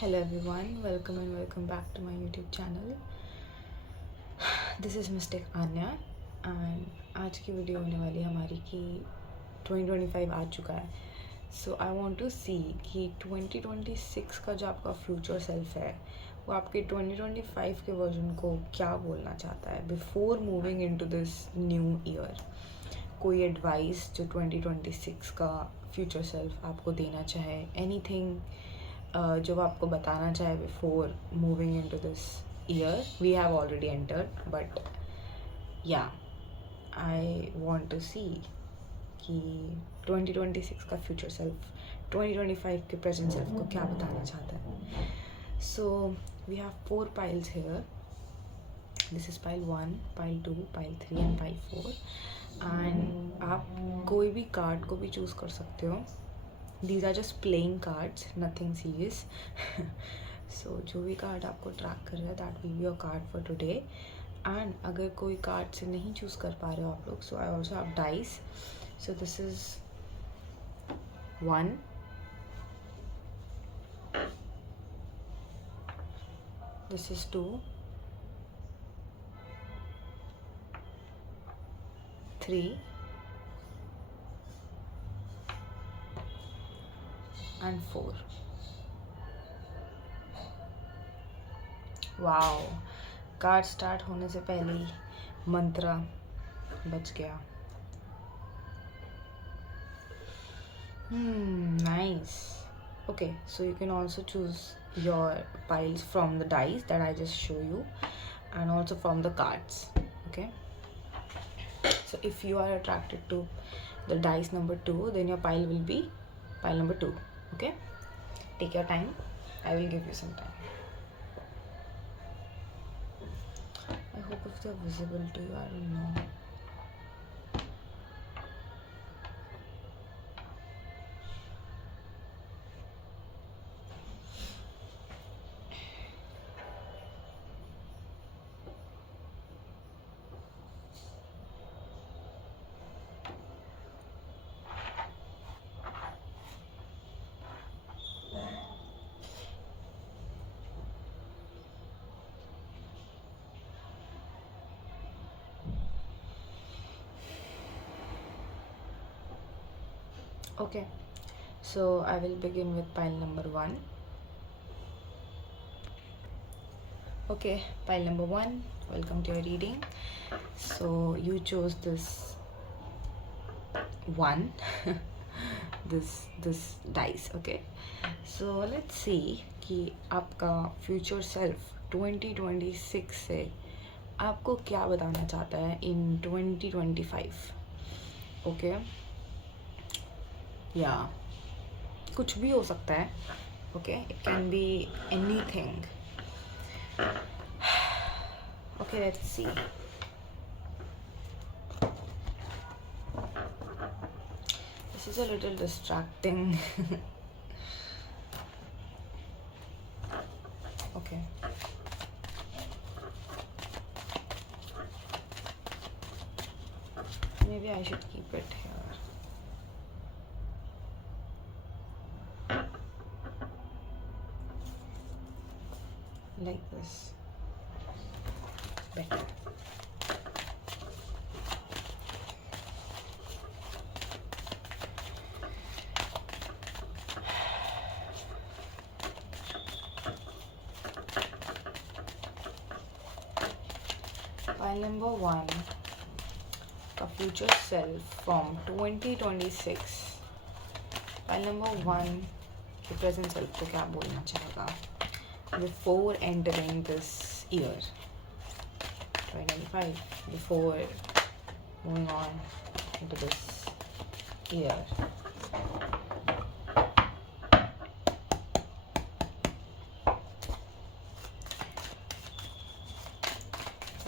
Hello everyone, welcome and welcome back to my YouTube channel. This is Mystic Anya and आज की video होने वाली है हमारी कि 2025 आ चुका है. सो आई वांट टू सी कि 2026 का जो आपका फ्यूचर सेल्फ है वो आपके 2025 के वर्जन को क्या बोलना चाहता है before moving into this new year. कोई एडवाइस जो 2026 का फ्यूचर सेल्फ आपको देना चाहे, एनीथिंग जो आपको बताना चाहे before moving into this year. We have already entered but yeah I want to see कि 2026 का फ्यूचर सेल्फ 2025 के प्रेजेंट सेल्फ को क्या बताना चाहता है. So we have 4 piles here. This is pile 1, pile 2, pile 3 and pile 4. And आप कोई भी कार्ड को भी चूज़ कर सकते हो. These are just playing cards, nothing serious. So जो भी कार्ड आपको ट्रैक कर रहा है that will be your card for today. And अगर कोई कार्ड से नहीं चूज़ कर पा रहे हो आप लोग, so I also have dice. So this is 1, this is 2, 3, and 4. Wow, card start होने से पहले ही मंत्रा बच गया. Nice. Okay, so you can also choose your piles from the dice that I just show you and also from the cards. Okay, so if you are attracted to the dice number 2, then your pile will be pile number 2. Okay, take your time, I will give you some time. I hope if they're visible to you, I don't know. Okay, so I will begin with pile number 1. Okay, pile number 1, welcome to your reading. So you chose this 1 this dice. Okay, so let's see कि आपका future self 2026 से आपको क्या बताना चाहता है इन 2025. Okay, या कुछ भी हो सकता है. Okay, it can be anything. Okay, let's see. This is a little distracting. Okay. Maybe I should keep it here. Like this. Better. Pile number 1, a future self from 2026. Pile number 1, the present self को क्या बोलना चाहेगा before entering this year 2025, before moving on into this year.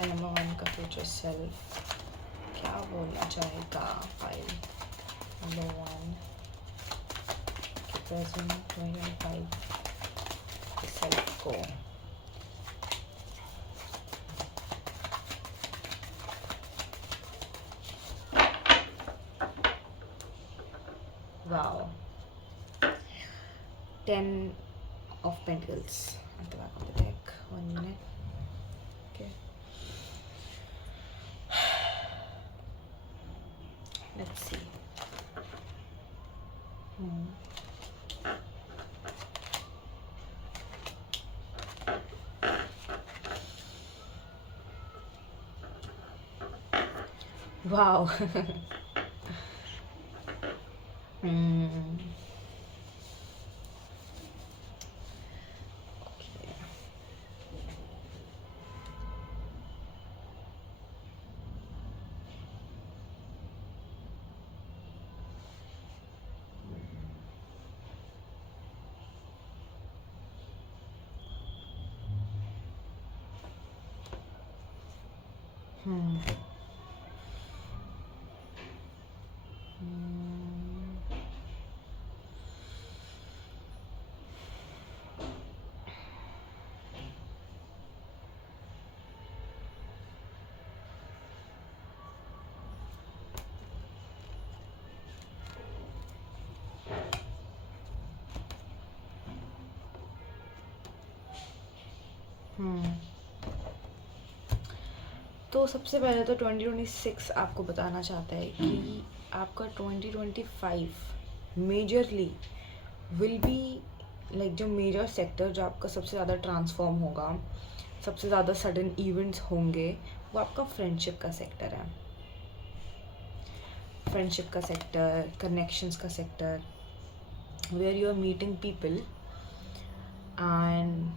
Number 1 का future self क्या बोलना चाहेगा file number 1 present 2025 self को. Wow, 10 of Pentacles at the back of the deck. 1 minute. Okay. Let's see. Wow. तो सबसे पहले तो 2026 आपको बताना चाहता है कि आपका 2025 मेजरली विल बी लाइक जो मेजर सेक्टर जो आपका सबसे ज़्यादा ट्रांसफॉर्म होगा, सबसे ज़्यादा सडन इवेंट्स होंगे, वो आपका फ्रेंडशिप का सेक्टर है। फ्रेंडशिप का सेक्टर, कनेक्शंस का sector, where you are meeting people and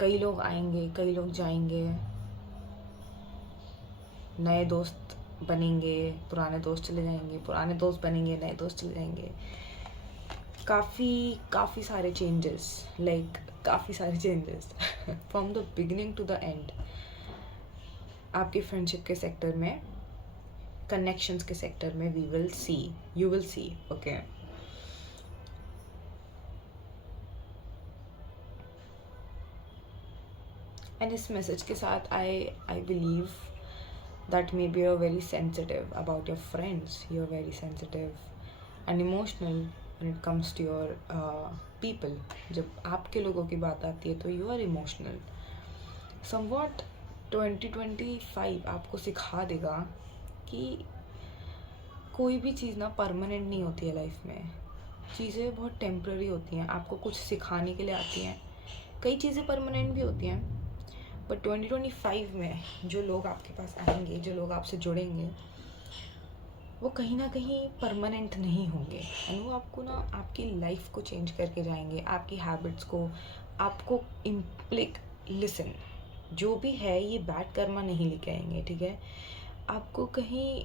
कई लोग आएंगे, कई लोग जाएंगे, नए दोस्त बनेंगे, पुराने दोस्त चले जाएंगे, पुराने दोस्त बनेंगे, नए दोस्त चले जाएंगे। काफ़ी सारे चेंजेस, काफ़ी सारे changes from the beginning to the end आपके फ्रेंडशिप के सेक्टर में, कनेक्शंस के सेक्टर में you will see okay. And इस मैसेज के साथ I believe that may be you are very sensitive about your friends, you are very sensitive and emotional when it comes to your people. जब आपके लोगों की बात आती है तो यू आर इमोशनल। समवॉट 2025 आपको सिखा देगा कि कोई भी चीज़ ना परमानेंट नहीं होती है लाइफ में। चीज़ें बहुत टेम्प्ररी होती हैं, आपको कुछ सिखाने के लिए आती हैं। कई चीज़ें परमानेंट भी होती हैं, बट 2025 में जो लोग आपके पास आएंगे, जो लोग आपसे जुड़ेंगे, वो कहीं ना कहीं परमानेंट नहीं होंगे एंड वो आपको ना आपकी लाइफ को चेंज करके जाएंगे, आपकी हैबिट्स को, आपको लिसन, जो भी है ये बैड कर्मा नहीं लेके आएंगे, ठीक है। आपको कहीं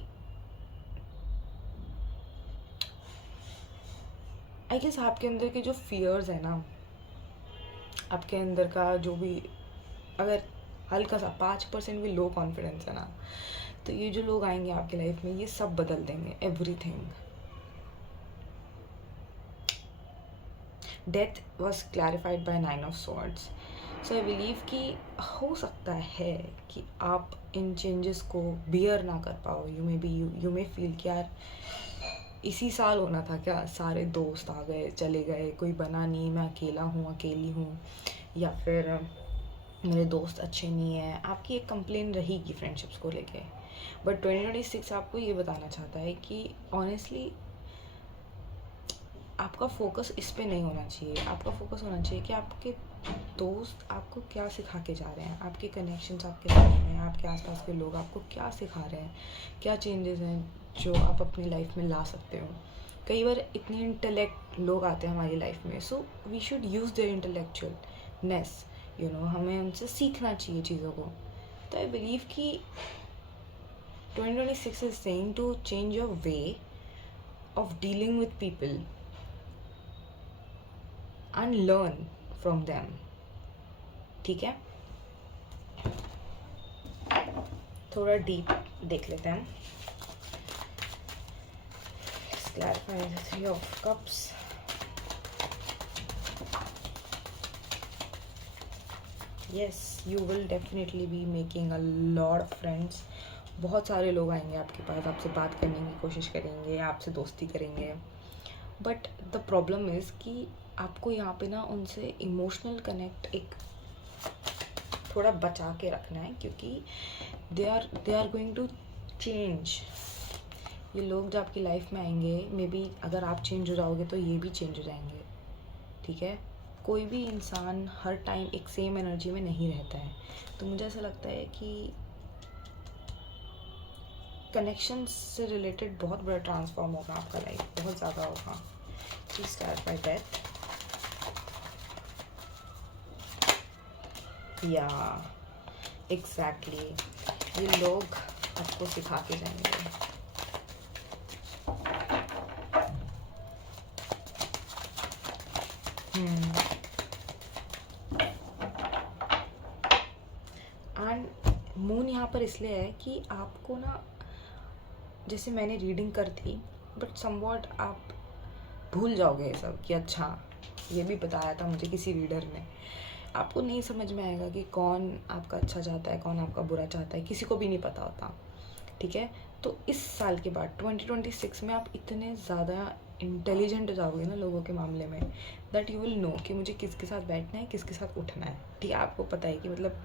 आई गेस आपके अंदर के जो फियर्स है ना, आपके अंदर का जो भी, अगर हल्का सा 5% भी लो कॉन्फिडेंस है ना, तो ये जो लोग आएंगे आपकी लाइफ में ये सब बदल देंगे, everything. Death was clarified by 9 of swords. So I believe कि हो सकता है कि आप इन चेंजेस को बियर ना कर पाओ। यू मे फील कि यार इसी साल होना था क्या, सारे दोस्त आ गए चले गए, कोई बना नहीं, मैं अकेला हूँ, अकेली हूँ, या फिर मेरे दोस्त अच्छे नहीं हैं। आपकी एक कंप्लेन रहेगी फ्रेंडशिप्स को लेके, बट 2026 आपको ये बताना चाहता है कि ऑनेस्टली आपका फोकस इस पे नहीं होना चाहिए। आपका फोकस होना चाहिए कि आपके दोस्त आपको क्या सिखा के जा रहे हैं, आपके कनेक्शंस आपके लाइफ में, आपके आसपास के लोग आपको क्या सिखा रहे हैं, क्या चेंजेस हैं जो आप अपनी लाइफ में ला सकते हो। कई बार इतने इंटेलेक्ट लोग आते हैं हमारी लाइफ में, so we should use their intellectualness, हमें उनसे सीखना चाहिए चीज़ों को। तो आई बिलीव कि 2026 is saying to change your way of dealing with people and learn from them, ठीक है। थोड़ा डीप देख लेते हैं। Let's clarify the 3 of Cups. Yes, you will definitely be making a lot of friends. बहुत सारे लोग आएंगे आपके पास, आपसे बात करने की कोशिश करेंगे, आपसे दोस्ती करेंगे, बट द प्रॉब्लम इज़ कि आपको यहाँ पे ना उनसे इमोशनल कनेक्ट एक थोड़ा बचा के रखना है, क्योंकि they are going to change. ये लोग जो आपकी लाइफ में आएंगे, मे बी अगर आप चेंज हो जाओगे तो ये भी चेंज हो जाएंगे, ठीक है। कोई भी इंसान हर टाइम एक सेम एनर्जी में नहीं रहता है। तो मुझे ऐसा लगता है कि कनेक्शन से रिलेटेड बहुत बड़ा ट्रांसफॉर्म होगा आपका लाइफ, बहुत ज़्यादा होगा। Please start by that. या एग्जैक्टली, ये लोग आपको सिखा के जाएंगे। एंड मून यहाँ पर इसलिए है कि आपको ना, जैसे मैंने रीडिंग कर थी, बट समवॉट आप भूल जाओगे ये सब कि अच्छा ये भी बताया था मुझे किसी रीडर ने। आपको नहीं समझ में आएगा कि कौन आपका अच्छा चाहता है, कौन आपका बुरा चाहता है, किसी को भी नहीं पता होता, ठीक है। तो इस साल के बाद 2026 में आप इतने ज़्यादा इंटेलिजेंट हो जाओगे ना लोगों के मामले में, दैट यू विल नो कि मुझे किसके साथ बैठना है, किसके साथ उठना है, ठीक है। आपको पता है कि मतलब,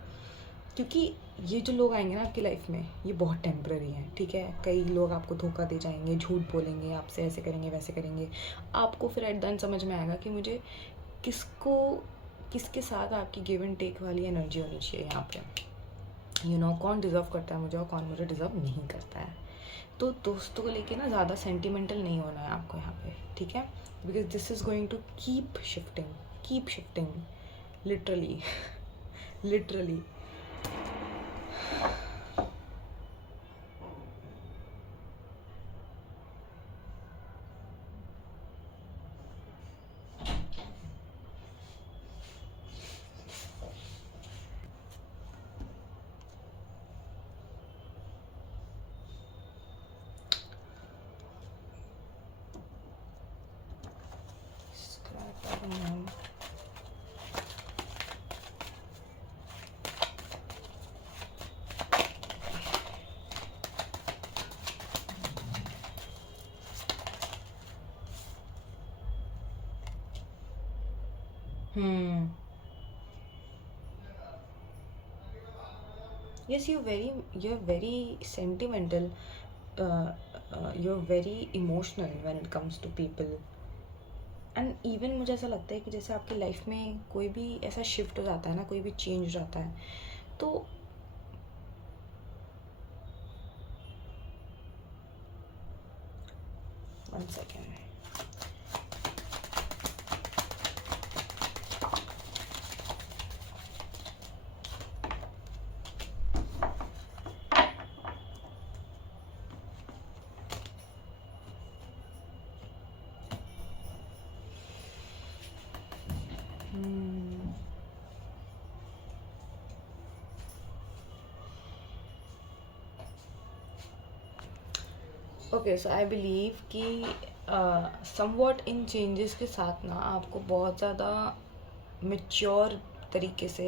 क्योंकि ये जो लोग आएंगे ना आपकी लाइफ में, ये बहुत टेम्प्रेरी हैं, ठीक है। कई लोग आपको धोखा दे जाएंगे, झूठ बोलेंगे आपसे, ऐसे करेंगे वैसे करेंगे। आपको फिर एट द एंड समझ में आएगा कि मुझे किसके साथ आपकी गिव एंड टेक वाली एनर्जी होनी चाहिए यहाँ पे। यू नो, कौन डिज़र्व करता है मुझे और कौन मुझे डिज़र्व नहीं करता है। तो दोस्तों को लेके ना ज़्यादा सेंटिमेंटल नहीं होना है आपको यहाँ पे, ठीक है। Because this is going to keep shifting literally literally. Yes, you're very sentimental. You're very emotional when it comes to people. And even मुझे ऐसा लगता है कि जैसे आपकी लाइफ में कोई भी ऐसा शिफ्ट हो जाता है ना, कोई भी चेंज हो जाता है, तो one second, okay. So I believe कि समवॉट इन चेंजेस के साथ ना आपको बहुत ज़्यादा मेच्योर तरीके से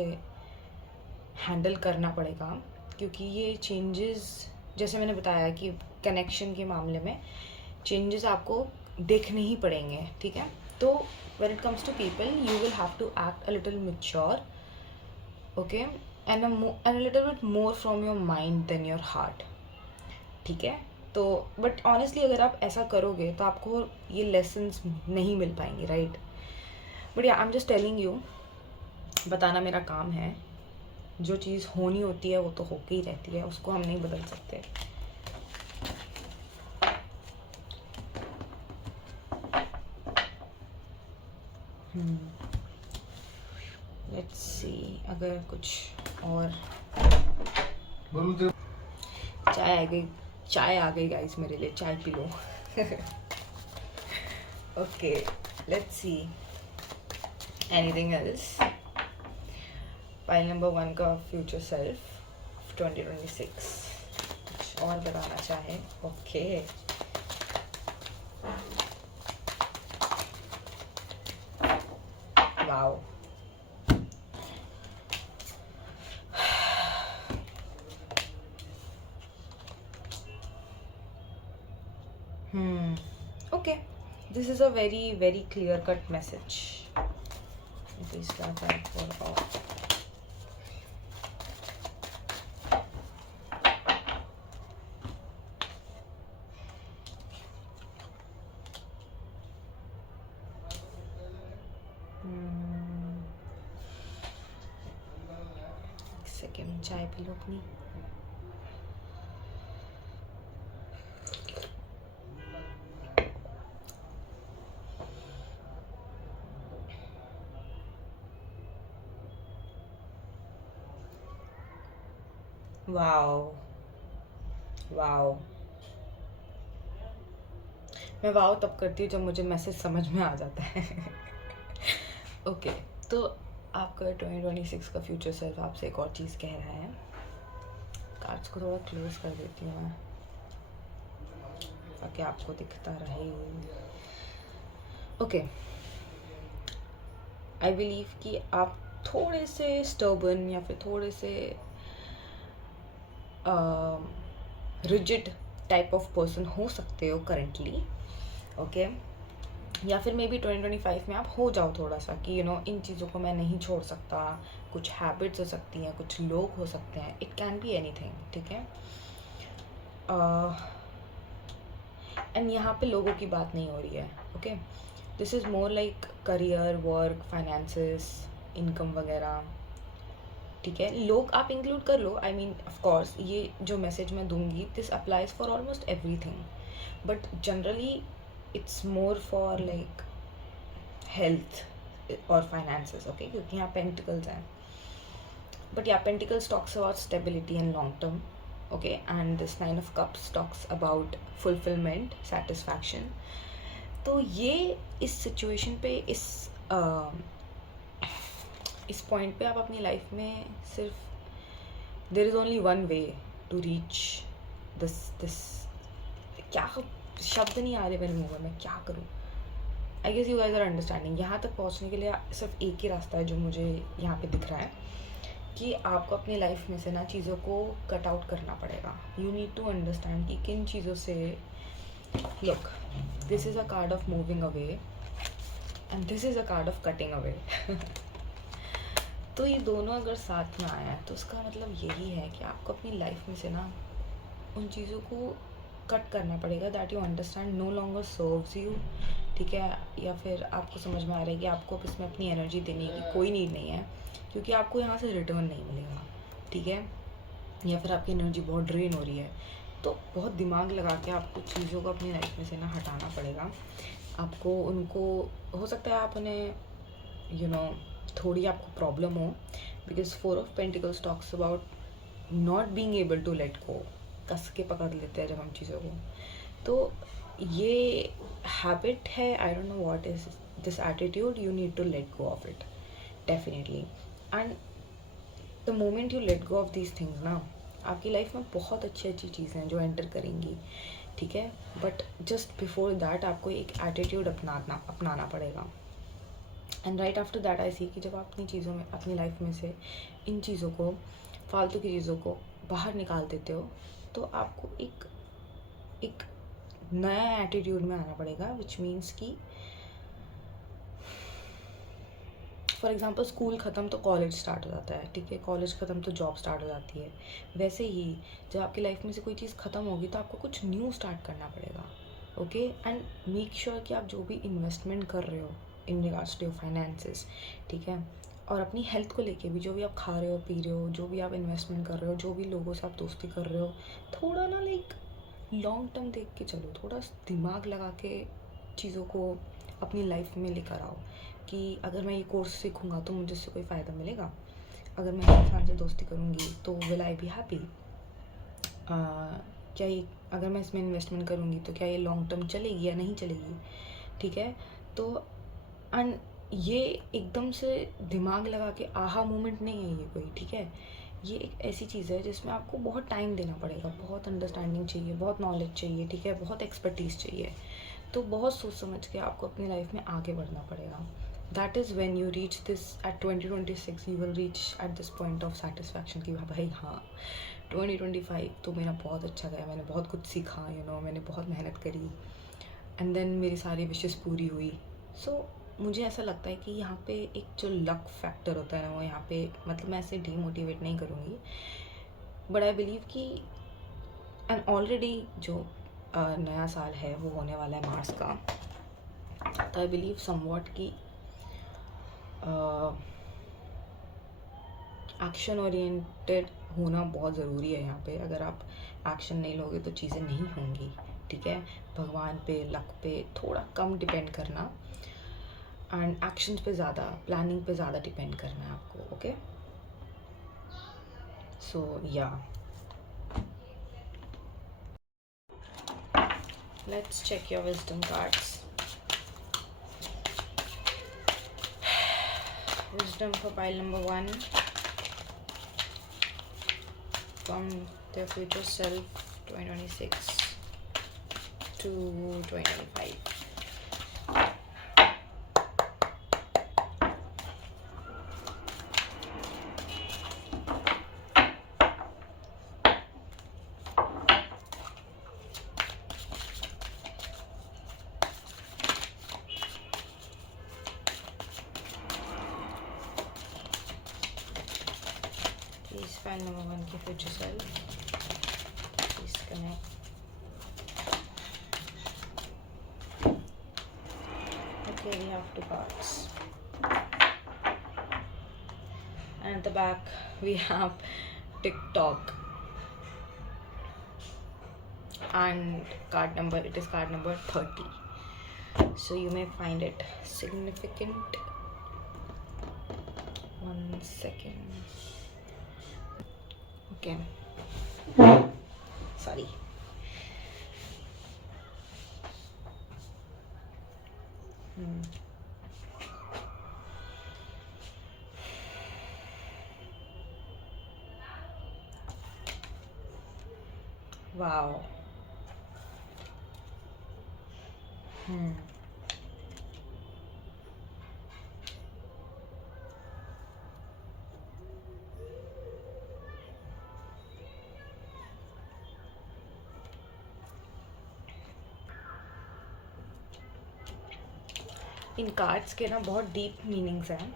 हैंडल करना पड़ेगा, क्योंकि ये चेंजेस, जैसे मैंने बताया कि कनेक्शन के मामले में चेंजेस आपको देखने ही पड़ेंगे, ठीक है। तो when it comes to people you will have to act a little mature, okay, and a little bit more from your mind then your heart, ठीक है। तो बट ऑनेस्टली अगर आप ऐसा करोगे तो आपको ये लेसन्स नहीं मिल पाएंगे, right. But yeah I am just telling you, बताना मेरा काम है। जो चीज़ होनी होती है वो तो होके ही रहती है, उसको हम नहीं बदल सकते। लेट्स सी, अगर कुछ और चाय आ गई गाइस, मेरे लिए चाय P low. Okay, let's see anything else. File number 1 का फ्यूचर सेल्फ 2026 कुछ और बताना चाहे, okay. Wow, okay. This is a very, very clear-cut message. Please clarify for all. एक सेकेंड, चाय पी लो अपनी. Wow wow. मैं वाओ तब करती हूँ जब मुझे मैसेज समझ में आ जाता है. ओके, तो आपका 2026 का फ्यूचर सेल्फ आपसे एक और चीज़ कह रहा है. कार्ड्स को थोड़ा क्लोज कर देती हूँ मैं ताकि आपको दिखता रहे. ओके, आई बिलीव कि आप थोड़े से स्टर्बन या फिर थोड़े से रिजिड टाइप ऑफ पर्सन हो सकते हो करेंटली. ओके, या फिर मे बी 2025 में आप हो जाओ थोड़ा सा कि इन चीज़ों को मैं नहीं छोड़ सकता. कुछ हैबिट्स हो सकती हैं, कुछ लोग हो सकते हैं, इट कैन बी एनीथिंग. ठीक है, एंड यहाँ पे लोगों की बात नहीं हो रही है. Okay, this is more like career, work, finances, income वगैरह. ठीक है, लोग आप इंक्लूड कर लो. आई मीन ऑफ कोर्स ये जो मैसेज मैं दूंगी this applies for almost everything, but generally it's more for like health और फाइनेंसेस. ओके, क्योंकि यहाँ पेंटिकल्स हैं. बट या pentacles talks about stability and long term. Okay, and this 9 of Cups talks about fulfilment, satisfaction. तो ये इस situation पे, इस पॉइंट पे आप अपनी लाइफ में सिर्फ there is only one way to reach this. क्या शब्द नहीं आ रहे मेरे मुँह में, मैं क्या करूँ. I guess you guys are understanding. यहाँ तक पहुँचने के लिए सिर्फ एक ही रास्ता है जो मुझे यहाँ पे दिख रहा है कि आपको अपनी लाइफ में से ना चीज़ों को कट आउट करना पड़ेगा. यू नीड टू अंडरस्टैंड कि किन चीज़ों से. Look, this is a card of moving away and this is a card of cutting away. तो ये दोनों अगर साथ में आया है तो उसका मतलब यही है कि आपको अपनी लाइफ में से ना उन चीज़ों को कट करना पड़ेगा that you understand no longer serves you. ठीक है, या फिर आपको समझ में आ रहा है कि आपको अब इसमें अपनी एनर्जी देने की कोई नीड नहीं है क्योंकि आपको यहाँ से रिटर्न नहीं मिलेगा. ठीक है, या फिर आपकी एनर्जी बहुत ड्रेन हो रही है तो बहुत दिमाग लगा के आपको चीज़ों को अपनी लाइफ में से ना हटाना पड़ेगा. आपको उनको, हो सकता है आप उन्हें थोड़ी आपको प्रॉब्लम हो because 4 of Pentacles talks about not being able to let go. कस के पकड़ लेते हैं जब हम चीज़ों को. तो ये हैबिट है. I don't know what is this attitude. You need to let go of it definitely. And the moment you let go of these things ना, आपकी लाइफ में बहुत अच्छी अच्छी चीज़ें हैं जो एंटर करेंगी. ठीक है, बट जस्ट बिफोर दैट आपको एक एटीट्यूड अपनाना पड़ेगा. And right after that I see कि जब आप अपनी चीज़ों में, अपनी लाइफ में से इन चीज़ों को, फालतू की चीज़ों को बाहर निकाल देते हो तो आपको एक नया एटीट्यूड में आना पड़ेगा. विच मीन्स कि फॉर एग्जांपल स्कूल ख़त्म तो कॉलेज स्टार्ट हो जाता है. ठीक है, कॉलेज ख़त्म तो जॉब स्टार्ट हो जाती है. वैसे ही जब आपकी लाइफ में से कोई चीज़ ख़त्म होगी तो आपको कुछ न्यू स्टार्ट करना पड़ेगा. ओके, एंड मेक श्योर कि आप जो भी इन्वेस्टमेंट कर रहे हो in regards to your finances, ठीक है, और अपनी हेल्थ को लेके भी, जो भी आप खा रहे हो, पी रहे हो, जो भी आप इन्वेस्टमेंट कर रहे हो, जो भी लोगों से आप दोस्ती कर रहे हो, थोड़ा ना लाइक लॉन्ग टर्म देख के चलो. थोड़ा दिमाग लगा के चीज़ों को अपनी लाइफ में लेकर आओ कि अगर मैं ये कोर्स सीखूँगा तो मुझे इससे कोई फ़ायदा मिलेगा. अगर मैं इंसान से दोस्ती करूँगी तो विल आई बी हैप्पी. क्या ये, अगर मैं इसमें इन्वेस्टमेंट करूँगी तो क्या ये लॉन्ग टर्म चलेगी या नहीं चलेगी. ठीक है, तो एंड ये एकदम से दिमाग लगा के आहा मोमेंट नहीं है ये कोई. ठीक है, ये एक ऐसी चीज़ है जिसमें आपको बहुत टाइम देना पड़ेगा, बहुत अंडरस्टैंडिंग चाहिए, बहुत नॉलेज चाहिए. ठीक है, बहुत एक्सपर्टीज़ चाहिए. तो बहुत सोच समझ के आपको अपनी लाइफ में आगे बढ़ना पड़ेगा. That is when you reach this eight 2026. You will reach at this point of satisfaction कि भाई हाँ 2025 तो मेरा बहुत अच्छा गया, मैंने बहुत कुछ सीखा. मैंने बहुत मेहनत करी. एंड देन मेरी सारी विशेस पूरी हुई. सो मुझे ऐसा लगता है कि यहाँ पे एक जो लक फैक्टर होता है ना, वो यहाँ पे, मतलब मैं ऐसे डीमोटिवेट नहीं करूँगी, बट आई बिलीव कि एंड ऑलरेडी जो नया साल है वो होने वाला है मार्च का, तो आई बिलीव समवॉट कि एक्शन ओरिएंटेड होना बहुत ज़रूरी है यहाँ पे. अगर आप एक्शन नहीं लोगे तो चीज़ें नहीं होंगी. ठीक है, भगवान पे, लक पे थोड़ा कम डिपेंड करना एंड एक्शंस पे ज़्यादा, प्लानिंग पे ज़्यादा डिपेंड करना है आपको. Okay, so yeah let's check your wisdom cards. Wisdom for pile number 1 from their future self 2026 to 2025. Please find number 1 की future self. Please connect. Okay, we have 2 cards. And at the back we have TikTok. And it is card number 30. So you may find it significant. 1 second. Okay. Sorry. Wow. In cards के ना बहुत deep meanings हैं.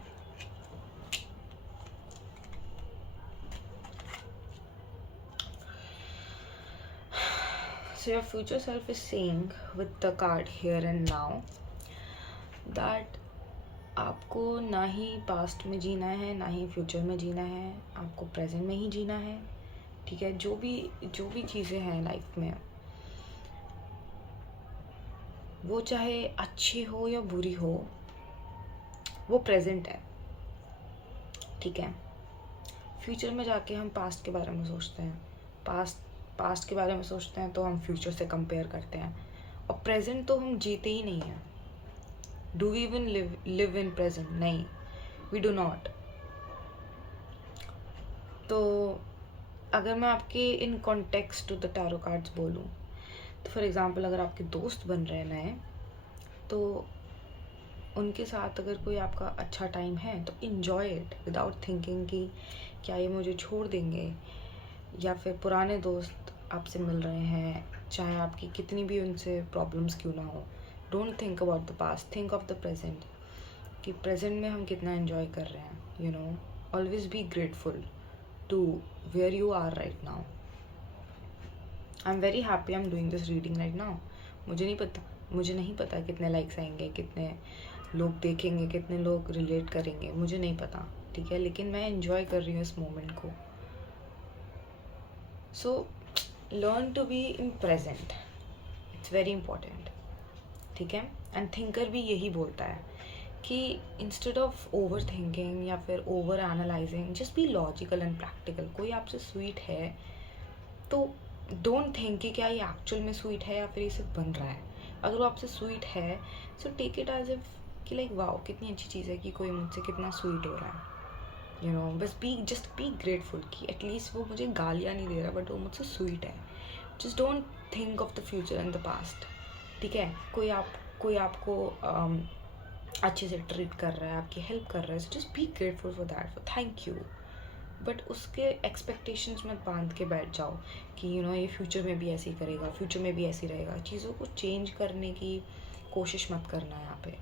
So your future self is saying with the card here and now that आपको ना ही past में जीना है, ना ही future में जीना है, आपको प्रेजेंट में ही जीना है. ठीक है, जो भी चीज़ें हैं लाइफ में, वो चाहे अच्छी हो या बुरी हो, वो प्रेजेंट है. ठीक है, फ्यूचर में जाके हम पास्ट के बारे में सोचते हैं, पास्ट के बारे में सोचते हैं तो हम फ्यूचर से कंपेयर करते हैं, और प्रेजेंट तो हम जीते ही नहीं हैं. Do we even live in present? नहीं, वी डू नॉट. तो अगर मैं आपके in context to the tarot cards बोलूँ, तो फॉर एग्जांपल अगर आपके दोस्त बन रहे हैं नए, तो उनके साथ अगर कोई आपका अच्छा टाइम है तो इन्जॉय इट विदाउट थिंकिंग कि क्या ये मुझे छोड़ देंगे, या फिर पुराने दोस्त आपसे मिल रहे हैं, चाहे आपकी कितनी भी उनसे प्रॉब्लम्स क्यों ना हो. Don't think about the past, think of the present, कि प्रेजेंट में हम कितना एन्जॉय कर रहे हैं. You know, always be grateful to where you are right now. I am very happy I am doing this reading right now. मुझे नहीं पता कितने लाइक्स आएंगे, कितने लोग देखेंगे, कितने लोग रिलेट करेंगे, मुझे नहीं पता. ठीक है, लेकिन मैं एंजॉय कर रही हूँ इस मोमेंट को. So learn to be in present, it's very important. ठीक है, एंड थिंकर भी यही बोलता है कि इंस्टेड ऑफ ओवर थिंकिंग या फिर over analysing, just be logical and practical. कोई आपसे स्वीट है तो डोंट थिंक कि क्या ये एक्चुअल में स्वीट है या फिर ये सिर्फ बन रहा है. अगर वो आपसे स्वीट है, so take it as if कि लाइक वाओ, कितनी अच्छी चीज़ है कि कोई मुझसे कितना स्वीट हो रहा है. यू नो, बस जस्ट बी ग्रेटफुल कि एटलीस्ट वो मुझे गालियाँ नहीं दे रहा, बट वो मुझसे स्वीट है. Just don't think of the future and the past. ठीक है, कोई आपको अच्छे से ट्रीट कर रहा है, आपकी हेल्प कर रहा है, so just be grateful for that, for thank you. But उसके एक्सपेक्टेशंस मत बांध के बैठ जाओ कि ये फ्यूचर में भी ऐसे ही करेगा, फ्यूचर में भी ऐसे ही रहेगा। चीज़ों को चेंज करने की कोशिश मत करना यहाँ पे,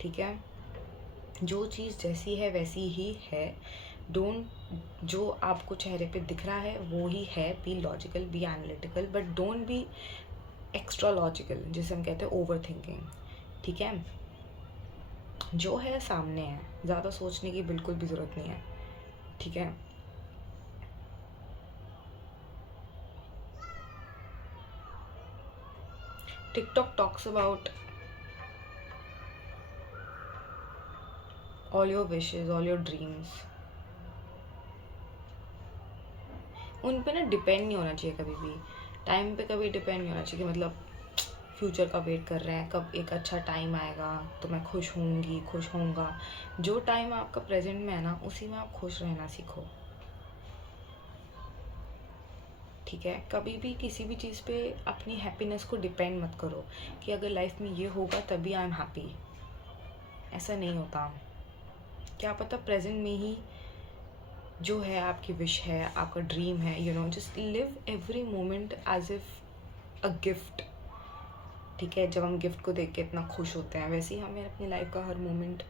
ठीक है। जो चीज़ जैसी है वैसी ही है। डोंट, जो आपको चेहरे पे दिख रहा है वो ही है। Be logical, be analytical, but don't be extra logical, जिसे हम कहते हैं ओवर थिंकिंग, ठीक है। जो है सामने है, ज़्यादा सोचने की बिल्कुल भी ज़रूरत नहीं है, ठीक है। TikTok talks about all your wishes, all your dreams. उन पे ना डिपेंड नहीं होना चाहिए कभी भी, टाइम पे कभी डिपेंड नहीं होना चाहिए कि मतलब फ्यूचर का वेट कर रहे हैं, कब एक अच्छा टाइम आएगा तो मैं खुश होंगी, खुश होऊंगा। जो टाइम आपका प्रेजेंट में है ना, उसी में आप खुश रहना सीखो, ठीक है। कभी भी किसी भी चीज़ पे अपनी हैप्पीनेस को डिपेंड मत करो कि अगर लाइफ में ये होगा तभी आई एम हैप्पी। ऐसा नहीं होता। क्या पता प्रेजेंट में ही जो है आपकी विश है, आपका ड्रीम है, just live every moment as if a gift, ठीक है। जब हम गिफ्ट को देख के इतना खुश होते हैं, वैसे ही हमें अपनी लाइफ का हर मोमेंट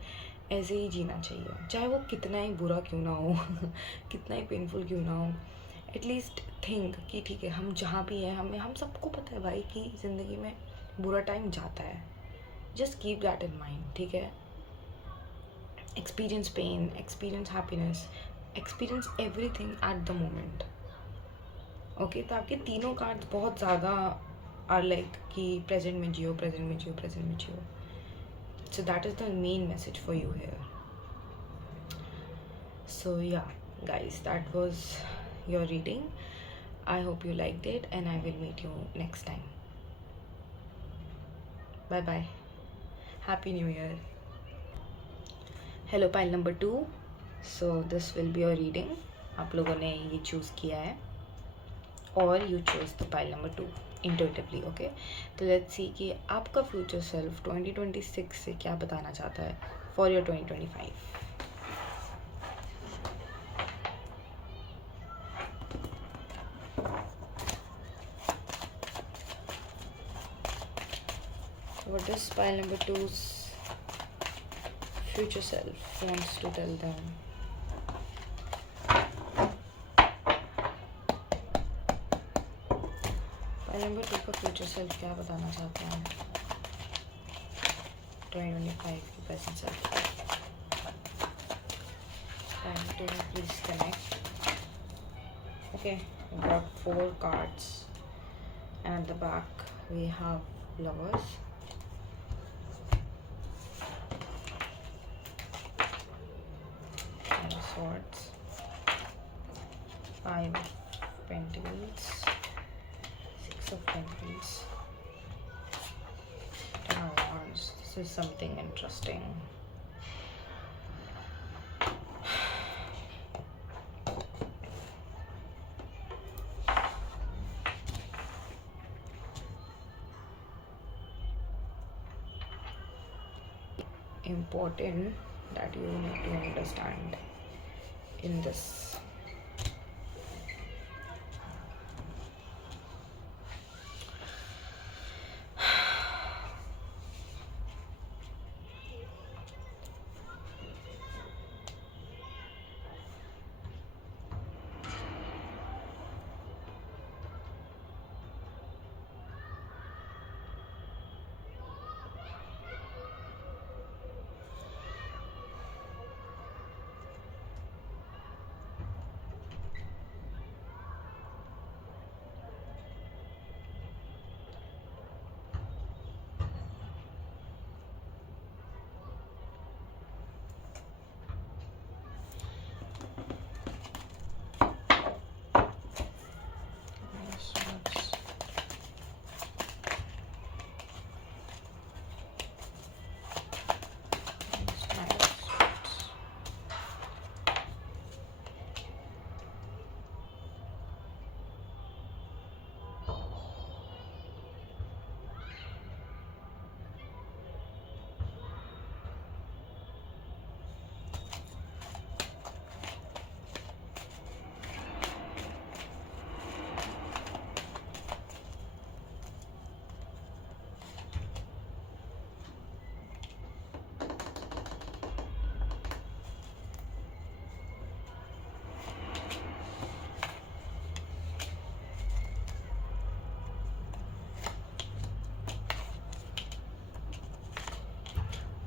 ऐसे ही जीना चाहिए, चाहे वो कितना ही बुरा क्यों ना हो कितना ही पेनफुल क्यों ना हो। एटलीस्ट थिंक कि ठीक है, हम जहाँ भी हैं, हम सबको पता है भाई कि ज़िंदगी में बुरा टाइम जाता है। Just keep that in mind, ठीक है। Experience pen, experience happiness, experience everything at the moment, okay. तो आपके तीनों कार्ड्स बहुत ज़्यादा आर लाइक कि प्रेजेंट में जियो, प्रेजेंट में जियो, प्रेजेंट में जियो। So that is the main message for you here. So yeah, guys, that was your reading. I hope you liked it, and I will meet you next time. Bye bye. Happy New Year. Hello pile number 2. So this will be your reading. आप लोगों ने ये choose किया है और you chose the pile number 2 intuitively, okay? तो let's see कि आपका future self 2026 से क्या बताना चाहता है for your 2025. What does pile number 2's future self wants to tell them? Pile number 2 का future self क्या बताना चाहता है 2025 के present self? Pile 2, please connect. Okay, we got 4 cards, and at the back we have Lovers, Five of Swords, 5 of Pentacles, 6 of Pentacles, 10 of Wands. This is something interesting. Important that you need to understand in this.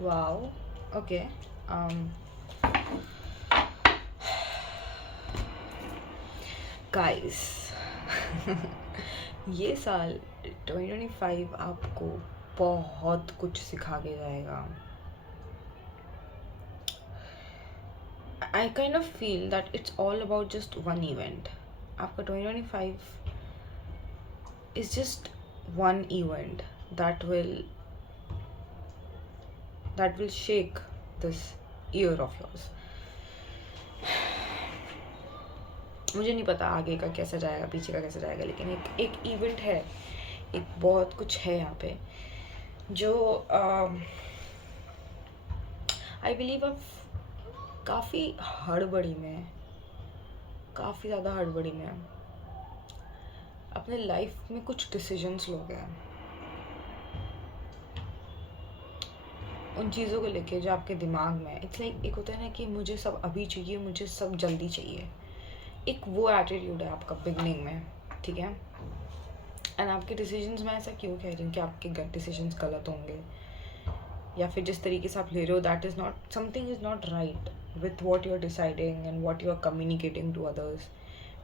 Wow, okay. Guys ये साल 2025 आपको बहुत कुछ सिखा के जाएगा। I kind of feel that it's all about just one event. आपका 2025 is just one event that will shake this year of yours. मुझे नहीं पता आगे का कैसा जाएगा, पीछे का कैसा जाएगा, लेकिन एक इवेंट है, एक बहुत कुछ है यहाँ पे जो आई बिलीव अब काफ़ी हड़बड़ी में, काफ़ी ज़्यादा हड़बड़ी में अपने लाइफ में कुछ डिसीजंस लोगे हैं, उन चीज़ों को लेके जो आपके दिमाग में इट्स लाइक, एक होता है ना कि मुझे सब अभी चाहिए, मुझे सब जल्दी चाहिए, एक वो एटीट्यूड है आपका बिगनिंग में, ठीक है। एंड आपके डिसीजंस में ऐसा क्यों कह रही हूँ कि आपके गट डिसीजंस गलत होंगे, या फिर जिस तरीके से आप ले रहे हो that is not, something is not right with what you are deciding and what you are communicating to others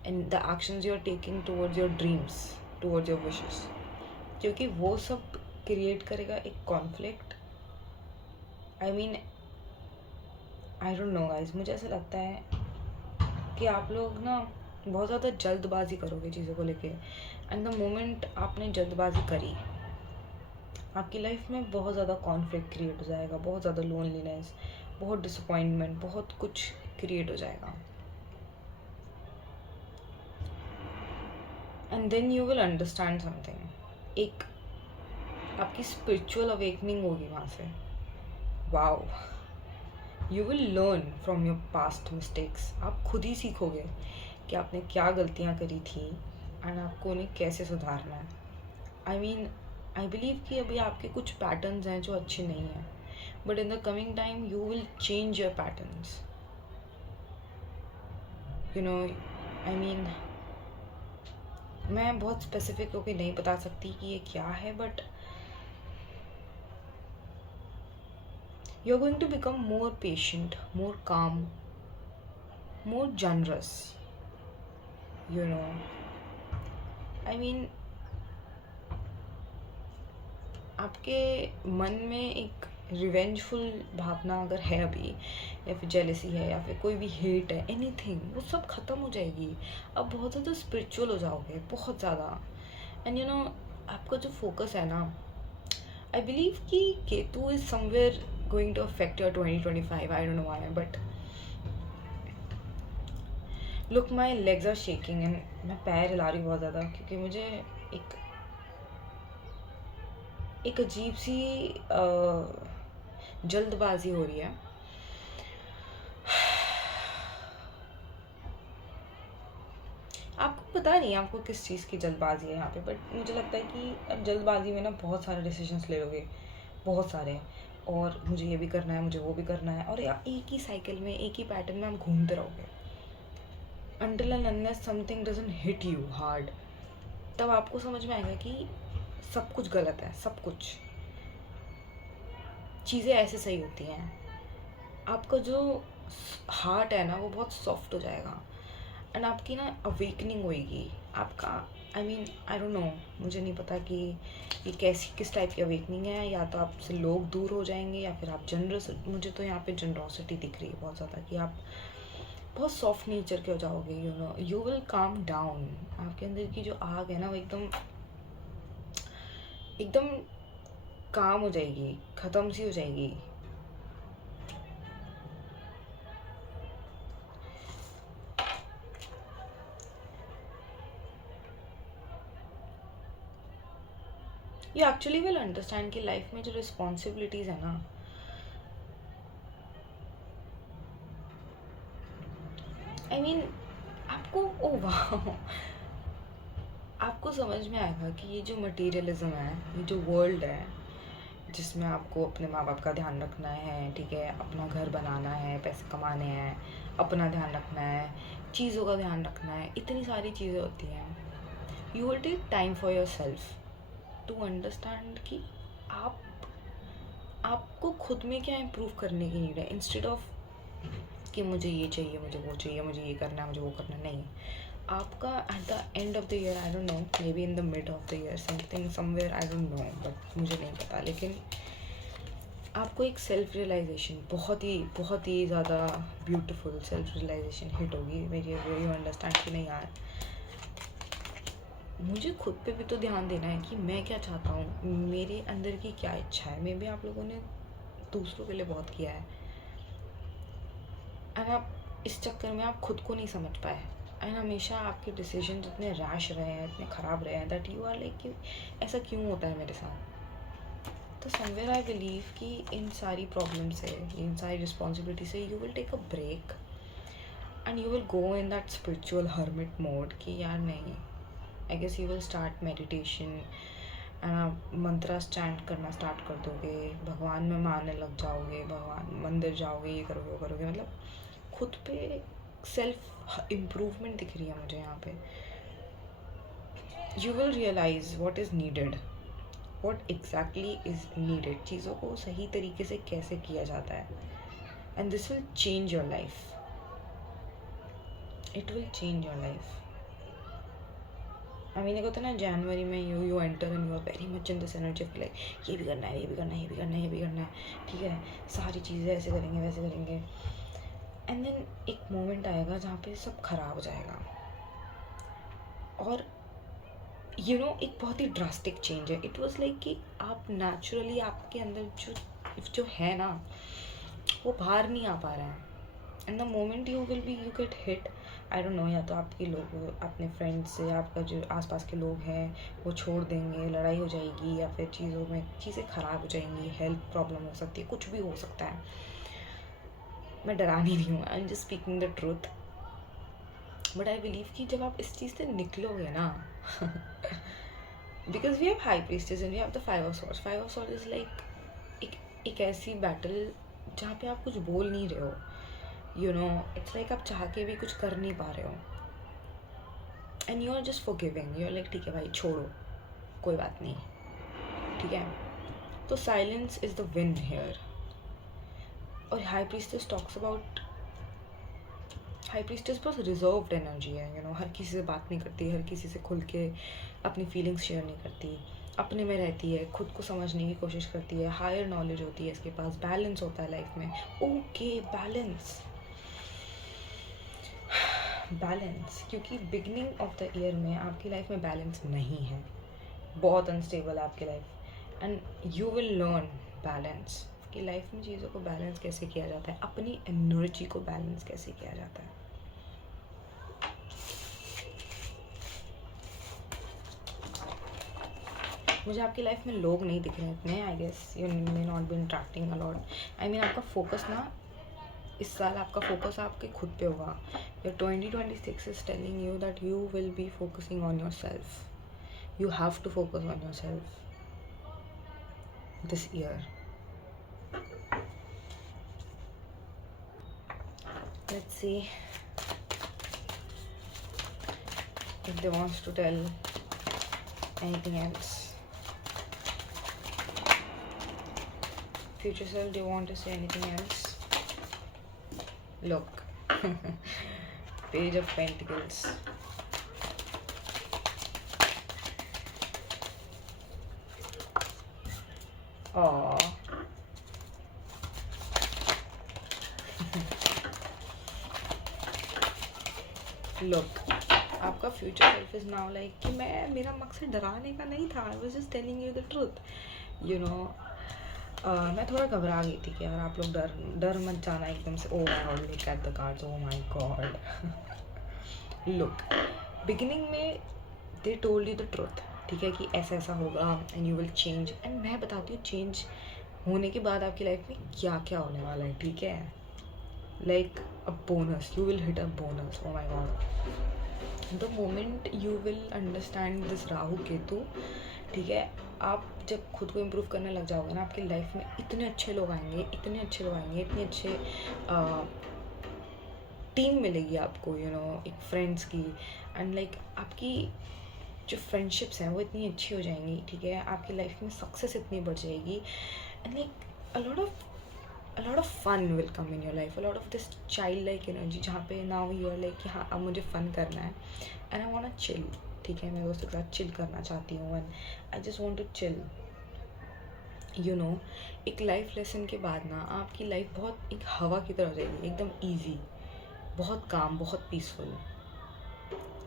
and the actions you are taking towards your dreams, towards your wishes, क्योंकि वो सब create करेगा एक conflict. I mean, I don't know guys, मुझे ऐसा लगता है कि आप लोग ना बहुत ज़्यादा जल्दबाजी करोगे चीज़ों को लेके, एंड द मोमेंट आपने जल्दबाजी करी, आपकी लाइफ में बहुत ज़्यादा कॉन्फ्लिक्ट क्रिएट हो जाएगा, बहुत ज़्यादा लोनलीनेस, बहुत डिसअपॉइंटमेंट, बहुत कुछ क्रिएट हो जाएगा। And then you will understand something, एक आपकी स्पिरिचुअल अवेकनिंग होगी वहाँ से। Wow, you will learn from your past mistakes. आप खुद ही सीखोगे कि आपने क्या गलतियाँ करी थी एंड आपको उन्हें कैसे सुधारना है। आई मीन, आई बिलीव कि अभी आपके कुछ पैटर्न्स हैं जो अच्छे नहीं हैं, but in the coming time you will change your patterns, you know. I mean, मैं बहुत स्पेसिफिक होकर नहीं बता सकती कि ये क्या है, but you're going to become more patient, more calm, more generous, you know. I mean, आपके मन में एक रिवेंजफुल भावना अगर है अभी, या फिर जेलसी है, या फिर कोई भी हेट है, एनीथिंग, वो सब ख़त्म हो जाएगी। अब बहुत ज़्यादा स्पिरिचुअल हो जाओगे, बहुत ज़्यादा। एंड यू नो, आपका जो फोकस है ना, आई बिलीव कि Ketu is somewhere going to affect your 2025. I don't know why, but look, my legs are shaking and मैं पैर हिला रही हूँ बहुत ज़्यादा, क्योंकि मुझे एक अजीब सी जल्दबाजी हो रही है। आपको पता नहीं आपको किस चीज़ की जल्दबाजी है यहाँ पे, बट मुझे लगता है कि अब जल्दबाजी में ना बहुत सारे डिसीजंस ले लोगे, बहुत सारे, और मुझे ये भी करना है, मुझे वो भी करना है, और एक ही साइकिल में, एक ही पैटर्न में हम घूमते रहोगे until and unless something doesn't hit you hard। तब आपको समझ में आएगा कि सब कुछ गलत है, सब कुछ चीज़ें ऐसे सही होती हैं। आपका जो हार्ट है ना वो बहुत सॉफ्ट हो जाएगा, एंड आपकी ना अवेकनिंग होएगी। आपका आई मीन, आई डोंट नो, मुझे नहीं पता कि ये किस टाइप की अवेकनिंग है, या तो आपसे लोग दूर हो जाएंगे, या फिर आप जनरस, मुझे तो यहाँ पे जनरॉसिटी दिख रही है बहुत ज़्यादा, कि आप बहुत सॉफ्ट नेचर के हो जाओगे, you know, you will calm down. आपके अंदर की जो आग है ना वो एकदम एकदम काम हो जाएगी, ख़त्म सी हो जाएगी। यू एक्चुअली विल अंडरस्टैंड कि लाइफ में जो रिस्पॉन्सिबिलिटीज़ है ना, आई मीन, आपको ओ वाह, आपको समझ में आएगा कि ये जो मटेरियलिज्म है, ये जो वर्ल्ड है जिसमें आपको अपने माँ बाप का ध्यान रखना है, ठीक है, अपना घर बनाना है, पैसे कमाने हैं, अपना ध्यान रखना है, चीज़ों का ध्यान रखना है, इतनी सारी चीज़ें होती हैं। You will take time for yourself to understand कि आप आपको खुद में क्या इम्प्रूव करने की नीड है, इंस्टेड ऑफ कि मुझे ये चाहिए, मुझे वो चाहिए, मुझे ये करना है, मुझे वो करना नहीं। आपका at the end of the year, I don't no, may be in the mid of the year something somewhere, I don't no, but मुझे नहीं पता, लेकिन आपको एक सेल्फ रियलाइजेशन, बहुत ही ज़्यादा ब्यूटीफुल सेल्फ रियलाइजेशन हिट होगी मेरी, यू अंडरस्टैंड कि नहीं यार, मुझे खुद पे भी तो ध्यान देना है कि मैं क्या चाहता हूँ, मेरे अंदर की क्या इच्छा है। मे बी आप लोगों ने दूसरों के लिए बहुत किया है एंड आप इस चक्कर में आप खुद को नहीं समझ पाए एंड हमेशा आपके डिसीजन इतने रैश रहे हैं, इतने ख़राब रहे हैं, दैट यू आर लाइक कि ऐसा क्यों होता है मेरे साथ। तो समवेयर आई बिलीव कि इन सारी प्रॉब्लम से, इन सारी रिस्पॉन्सिबिलिटी से you will take a break and you will go in that spiritual hermit mode कि यार नहीं, I guess you will start meditation and आप मंत्रास चैंट करना स्टार्ट कर दोगे, भगवान में मानने लग जाओगे, भगवान मंदिर जाओगे, ये करोगे वो करोगे, मतलब खुद पे सेल्फ इम्प्रूवमेंट दिख रही है मुझे यहाँ पे। You will realize what is needed, what exactly is needed, चीज़ों को सही तरीके से कैसे किया जाता है, and this will change your life, it will change your life. I mean होता है ना, जनवरी में you enter and you are very much in this energy of like ये भी करना है, ये भी करना है, ये भी करना है, ये भी करना है, ठीक है, सारी चीज़ें ऐसे करेंगे वैसे करेंगे, एंड देन एक मोमेंट आएगा जहाँ पे सब खराब हो जाएगा। और यू नो एक बहुत ही ड्रास्टिक चेंज है। इट वाज लाइक कि आप नेचुरली आपके अंदर जो है ना, वो बाहर नहीं आ पा रहा है, and the moment you get hit, I don't no, या तो आपके लोग अपने फ्रेंड्स से, आपका जो आसपास के लोग हैं वो छोड़ देंगे, लड़ाई हो जाएगी, या फिर चीज़ें ख़राब हो जाएंगी, हेल्थ प्रॉब्लम हो सकती है, कुछ भी हो सकता है। मैं डरानी नहीं हूँ, I am just speaking the truth, but I believe कि जब आप इस चीज़ से निकलोगे ना because we have high priestess and we have the 5 of swords। 5 of swords is like एक ऐसी बैटल जहाँ पे आप कुछ बोल नहीं रहे हो, यू नो, इट्स लाइक आप चाह के भी कुछ कर नहीं पा रहे हो, and you are just forgiving, you are like ठीक है भाई छोड़ो, कोई बात नहीं, ठीक है। तो silence is the win here. और high priestess talks about, high priestess बहुत रिजर्व्ड एनर्जी है, यू नो, हर किसी से बात नहीं करती, हर किसी से खुल के अपनी फीलिंग्स शेयर नहीं करती, अपने में रहती है, खुद को समझने की कोशिश करती है, हायर नॉलेज होती है इसके पास, बैलेंस होता है लाइफ में। ओके, बैलेंस, क्योंकि बिगनिंग ऑफ द ईयर में आपकी लाइफ में बैलेंस नहीं है, बहुत अनस्टेबल है आपकी life, and you will learn balance कि लाइफ में चीज़ों को बैलेंस कैसे किया जाता है, अपनी एनर्जी को बैलेंस कैसे किया जाता है। मुझे आपकी लाइफ में लोग नहीं दिख रहे हैं इतने, I guess you may not be interacting a lot, I mean आपका फोकस ना, इस साल आपका फोकस आपके खुद पे होगा। Your 2026 is telling you that you will be focusing on yourself, you have to focus on yourself this year. Let's see if they wants to tell anything else. Future self, do you want to say anything else? Look, Page of Pentacles. Aww. Look, आपका future self is now like कि मेरा मकसद डराने का नहीं था, I was just telling you the truth, you know. मैं थोड़ा घबरा गई थी कि यार आप लोग डर मत जाना एकदम से। Oh my God, look at the cards, oh my God. Look, beginning में they told you the truth, ठीक है, कि ऐसा ऐसा होगा and you will change, and मैं बताती हूँ चेंज होने के बाद आपकी लाइफ में क्या क्या होने वाला है, ठीक है। Like a bonus, you will hit a bonus, oh my God. The moment you will understand this Rahu Ketu, ठीक है, आप जब खुद को इम्प्रूव करने लग जाओगे ना, आपकी लाइफ में इतने अच्छे लोग आएंगे, इतने अच्छे लोग आएंगे, इतनी अच्छे टीम मिलेगी आपको, यू नो, एक फ्रेंड्स की, एंड लाइक आपकी जो फ्रेंडशिप्स हैं वो इतनी अच्छी हो जाएंगी, ठीक है, आपकी लाइफ में सक्सेस इतनी बढ़ जाएगी, and like a lot of fun will come in your life, a lot of this childlike energy जहाँ पे now you are like कि हाँ अब मुझे fun करना है and I wanna chill. ठीक है, मैं दोस्तों के साथ chill करना चाहती हूँ and I just want to chill. You know, एक लाइफ लेसन के बाद ना आपकी लाइफ बहुत एक हवा की तरह हो जाएगी, एकदम ईजी, बहुत काम, बहुत पीसफुल.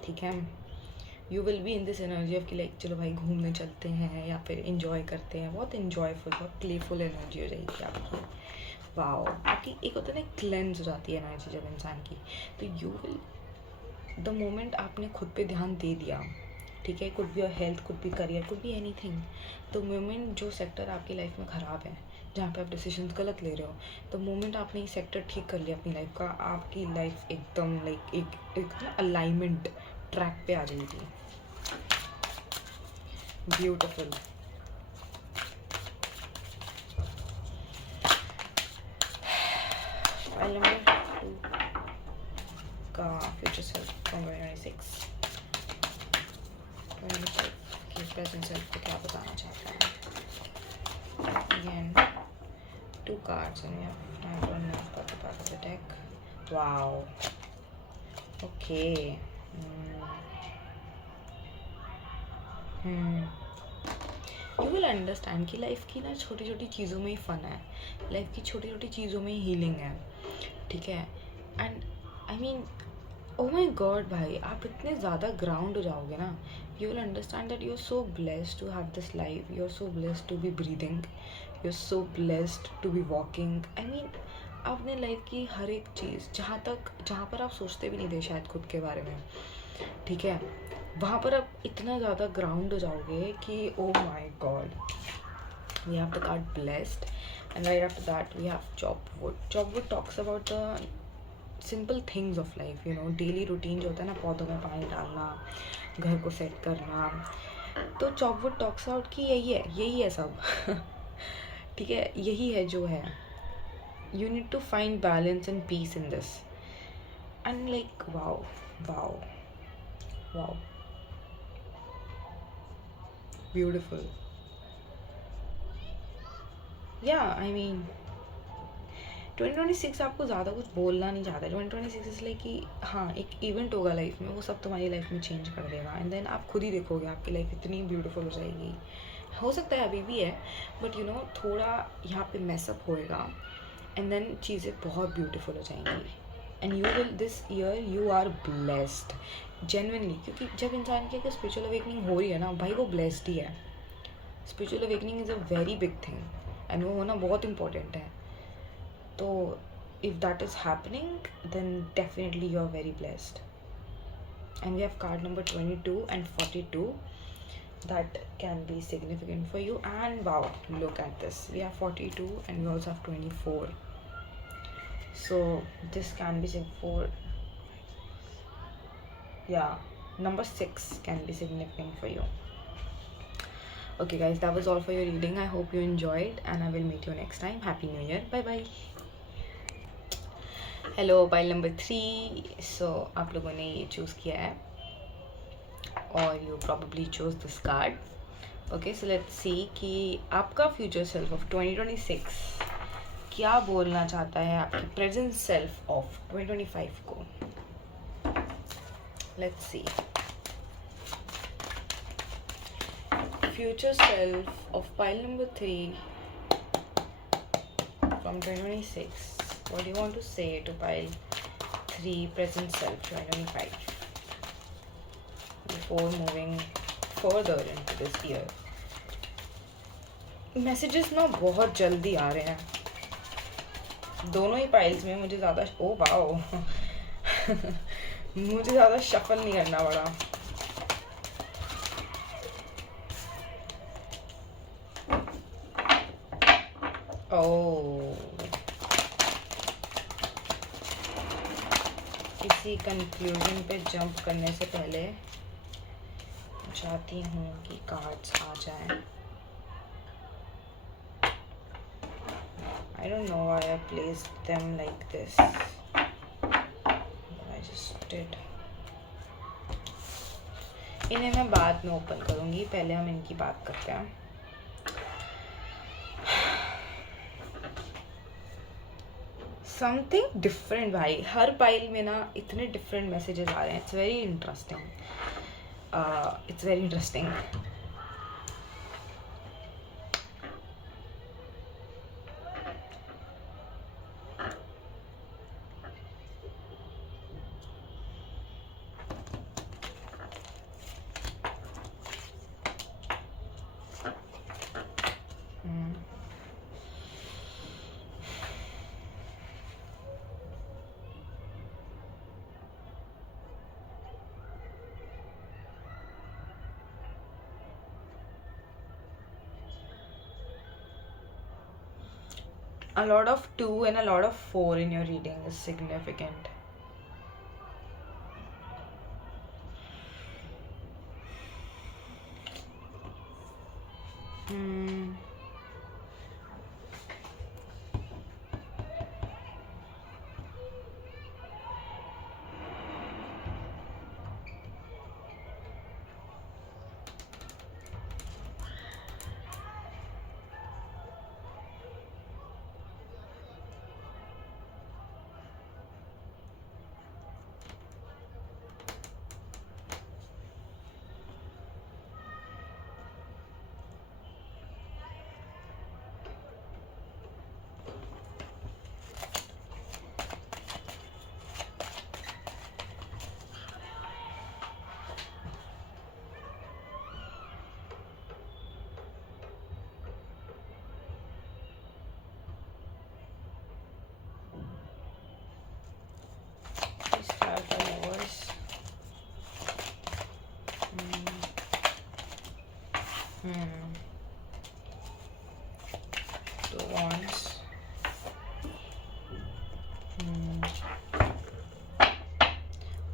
ठीक है, you will be in this energy of कि लाइक चलो भाई घूमने चलते हैं या फिर इंजॉय करते हैं. बहुत इन्जॉयफुल, बहुत प्लेफुल एनर्जी हो जाएगी आपकी. वाओ, आपकी एक होता है ना क्लेंज हो जाती है एनर्जी जब इंसान की. तो यू विल द मोमेंट आपने खुद पे ध्यान दे दिया, ठीक है, could be your health, could be career, could be anything. तो मोमेंट जो सेक्टर आपकी लाइफ में ख़राब है, जहाँ पे आप डिसीजंस गलत ले रहे हो, तो मोमेंट आपने ये सेक्टर ठीक कर लिया अपनी लाइफ का, आपकी लाइफ एकदम लाइक एक ना अलाइनमेंट ट्रैक पे आ जाएगी. ब्यूटिफुल. फाइल नंबर 2 का फ्यूचर सेल्फ फ्रॉम 2026 कि प्रेजेंट सेल्फ को क्या बताना चाहता है. Again, 2 cards and we have time for another part of the deck. Wow. Okay. You will understand कि लाइफ की ना छोटी छोटी चीज़ों में ही फ़न है, लाइफ की छोटी छोटी चीज़ों में ही हीलिंग है. ठीक है, and I mean oh my god भाई, आप इतने ज़्यादा ग्राउंड हो जाओगे ना. You will understand that you are so blessed to have this life, you are so blessed to be breathing, you are so blessed to be walking. I mean आपने life की हर एक चीज़, जहाँ पर आप सोचते भी नहीं थे शायद खुद के बारे में, ठीक है, वहाँ पर आप इतना ज़्यादा ग्राउंड हो जाओगे कि oh my God. We have the card blessed and right after that we have chop wood. Chop wood talks about the simple things of life, you know, daily routine जो होता है ना, पौधों में पानी डालना, घर को सेट करना. तो चॉपवुड टॉक्स अबाउट कि यही है सब. ठीक है, यही है जो है. You need to find balance and peace in this and like wow wow wow, beautiful. Yeah, I mean 2026 आपको ज़्यादा कुछ बोलना नहीं चाहता. 2026 इसलिए कि हाँ एक इवेंट होगा लाइफ में, वो सब तुम्हारी लाइफ में चेंज कर देगा एंड देन आप खुद ही देखोगे आपकी लाइफ इतनी ब्यूटीफुल हो जाएगी. हो सकता है अभी भी है, बट यू नो थोड़ा यहाँ पे मैसअप होएगा एंड देन चीज़ें बहुत ब्यूटीफुल हो जाएंगी. And you will this year you are blessed genuinely, क्योंकि जब इंसान की अगर स्पिरिचुअल अवेकनिंग हो रही है ना भाई, वो ब्लेस्ड ही है. Spiritual awakening is a very big thing and वो होना बहुत इंपॉर्टेंट है. तो if that is happening then definitely you are very blessed. And we have card number 22 and 42 that can be significant for you. And wow, look at this, we have 42 and we also have 24. So this can be for, yeah, number 6 can be significant for you. Okay guys, that was all for your reading. I hope you enjoyed and I will meet you next time. Happy New Year. Bye bye. Hello, pile number 3. So आप लोगों ने ये choose किया है और you probably chose this card. Okay, so let's see कि आपका future self of 2026 क्या बोलना चाहता है आपकी present self of 2025 को. Let's see. Future self of pile number 3 from 2026. What do you want to say to pile 3 present self 2025 before moving further into this year? Messages ना बहुत जल्दी आ रहे हैं दोनों ही पाइल्स में. मुझे ज़्यादा ओ वाओ मुझे ज़्यादा शफल नहीं करना पड़ा. ओह, किसी कंक्लूजन पे जंप करने से पहले चाहती हूँ कि कार्ड्स आ जाएं. I don't know why I placed them like this, but I just did. इन्हें मैं बाद में ओपन करूँगी, पहले हम इनकी बात करते हैं. समथिंग डिफरेंट भाई, हर पाइल में ना इतने डिफरेंट मैसेजेस आ रहे हैं. It's very interesting. It's very interesting. A lot of 2 and a lot of 4 in your reading is significant. Hmm. Please clarify your voice. Two wands.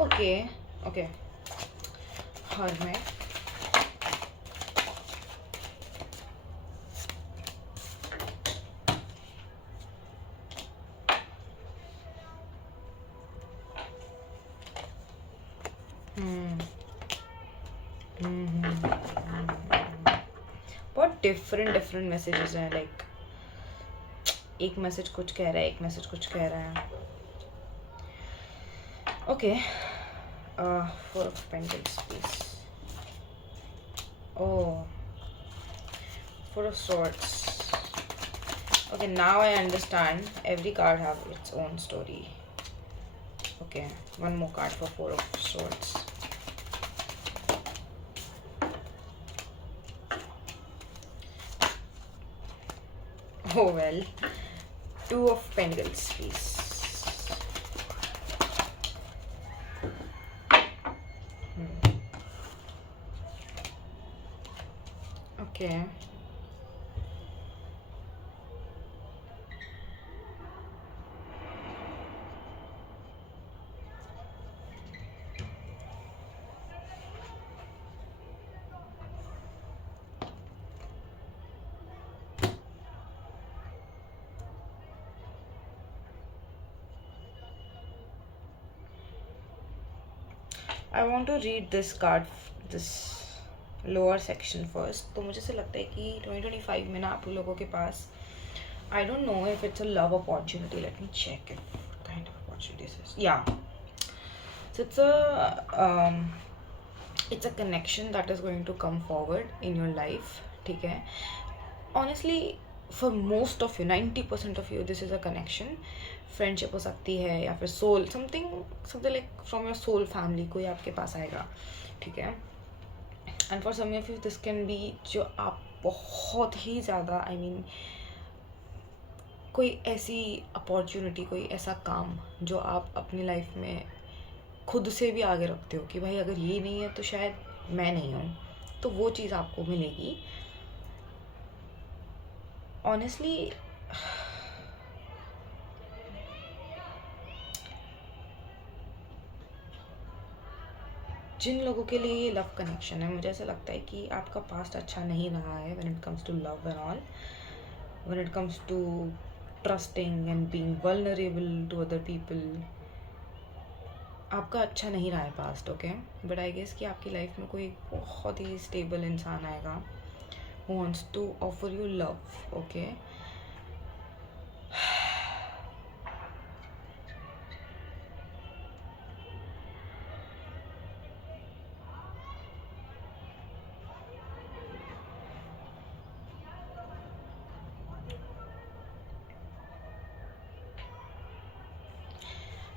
Okay. Okay. Hermit. बहुत different messages हैं. Like एक message कुछ कह रहा है, एक message कुछ कह रहा है. Okay. 4 of Pentacles, please. Oh, 4 of Swords. Okay, now I understand. Every card have its own story. Okay, one more card for 4 of Swords. Oh well. 2 of Pentacles, please. Okay. I want to read this card, this lower section first. तो मुझे से लगता है कि 2025 में ना आप लोगों के पास, I don't know if it's a love opportunity. Let me check if what kind of opportunity this is. Yeah. So it's a connection that is going to come forward in your life. ठीक है. Honestly, for most of you, 90% of you, this is a connection. Friendship हो सकती है या फिर soul, something like from your soul family कोई आपके पास आएगा. ठीक है. And for some of you this can be जो आप बहुत ही ज़्यादा, आई मीन कोई ऐसी अपॉर्चुनिटी, कोई ऐसा काम जो आप अपनी लाइफ में खुद से भी आगे रखते हो कि भाई अगर ये नहीं है तो शायद मैं नहीं हूँ, तो वो चीज़ आपको मिलेगी. ऑनेस्टली जिन लोगों के लिए ये लव कनेक्शन है, मुझे ऐसा लगता है कि आपका पास्ट अच्छा नहीं रहा है when it comes to love and all, when it comes to trusting and being vulnerable to other people. आपका अच्छा नहीं रहा है past. Okay. But I guess कि आपकी लाइफ में कोई बहुत ही स्टेबल इंसान आएगा who wants to offer you love. Okay.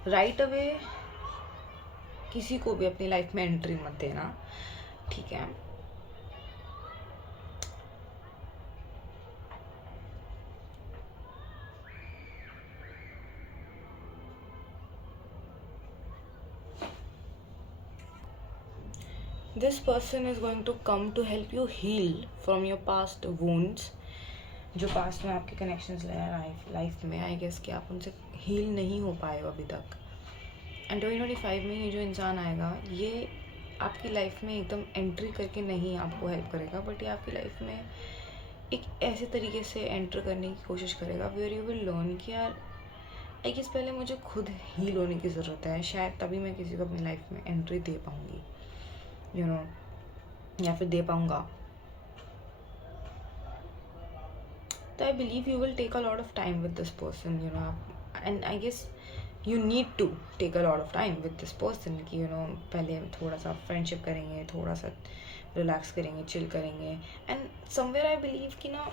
Right away किसी को भी अपनी लाइफ में एंट्री मत देना, ठीक है? This person is going to come to help you heal from your past wounds, जो पास्ट में आपके कनेक्शंस रहे लाइफ में। आई गेस कि आप उनसे हील नहीं हो पाए हो अभी तक। एंड 2025 में ये जो इंसान आएगा, ये आपकी लाइफ में एकदम एंट्री करके नहीं आपको हेल्प करेगा, बट ये आपकी लाइफ में एक ऐसे तरीके से एंटर करने की कोशिश करेगा वेयर यू विल लर्न कि यार आई गेस पहले मुझे खुद हील होने की ज़रूरत है, शायद तभी मैं किसी को अपनी लाइफ में एंट्री दे पाऊँगी, यू नो, या फिर दे पाऊँगा। तो I believe you will take a lot of time with this person, you know, and I guess you need to take a lot of time with this person कि you know पहले थोड़ा सा friendship करेंगे, थोड़ा सा relax करेंगे, chill करेंगे, and somewhere I believe कि ना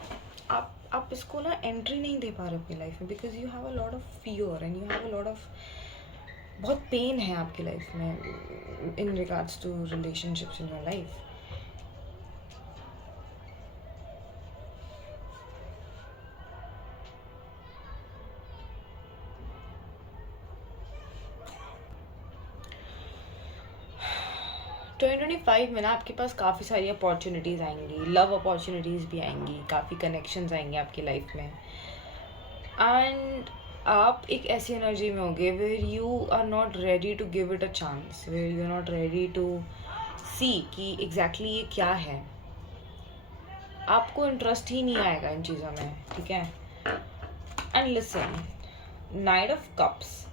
आप इसको ना एंट्री नहीं दे पा रहे अपनी लाइफ में because you have a lot of fear and you have a lot of, बहुत पेन है आपकी लाइफ में in regards to relationships in your life. Twenty 25 में ना आपके पास काफ़ी सारी अपॉर्चुनिटीज़ आएंगी, लव अपॉर्चुनिटीज़ भी आएंगी, काफ़ी कनेक्शंस आएंगे आपकी लाइफ में, एंड आप एक ऐसी एनर्जी में होगे where you are not ready to give it a chance, where you are not ready to see कि एग्जैक्टली ये क्या है। आपको इंटरेस्ट ही नहीं आएगा इन चीज़ों में, ठीक है? And listen, night of cups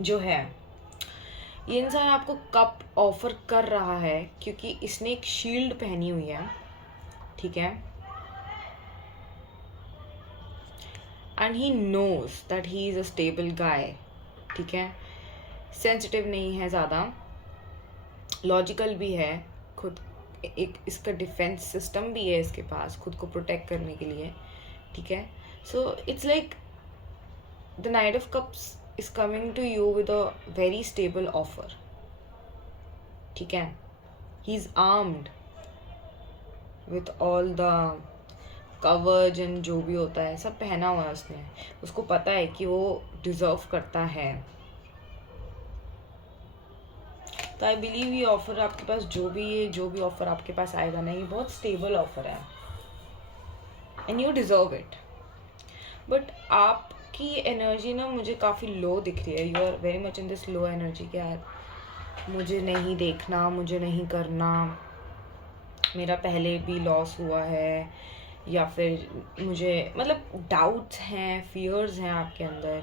जो है, ये इंसान आपको कप ऑफर कर रहा है क्योंकि इसने एक शील्ड पहनी हुई है, ठीक है? And he knows that he is a stable guy, ठीक है? सेंसिटिव नहीं है ज़्यादा, लॉजिकल भी है, खुद एक इसका डिफेंस सिस्टम भी है इसके पास खुद को प्रोटेक्ट करने के लिए, ठीक है? So it's like the night of cups is coming to you with a very stable offer, ठीक है? He's armed with all the coverage and जो भी होता है सब पहना हुआ है उसने, उसको पता है कि वो डिजर्व करता है। तो आई बिलीव ये ऑफर आपके पास जो भी ऑफर आपके पास आएगा ना, ये बहुत स्टेबल ऑफर है and you deserve it. But आपकी एनर्जी ना मुझे काफ़ी लो दिख रही है, you are very much in this low energy कि यार मुझे नहीं देखना, मुझे नहीं करना, मेरा पहले भी लॉस हुआ है, या फिर मुझे मतलब डाउट्स हैं, फियर्स हैं आपके अंदर,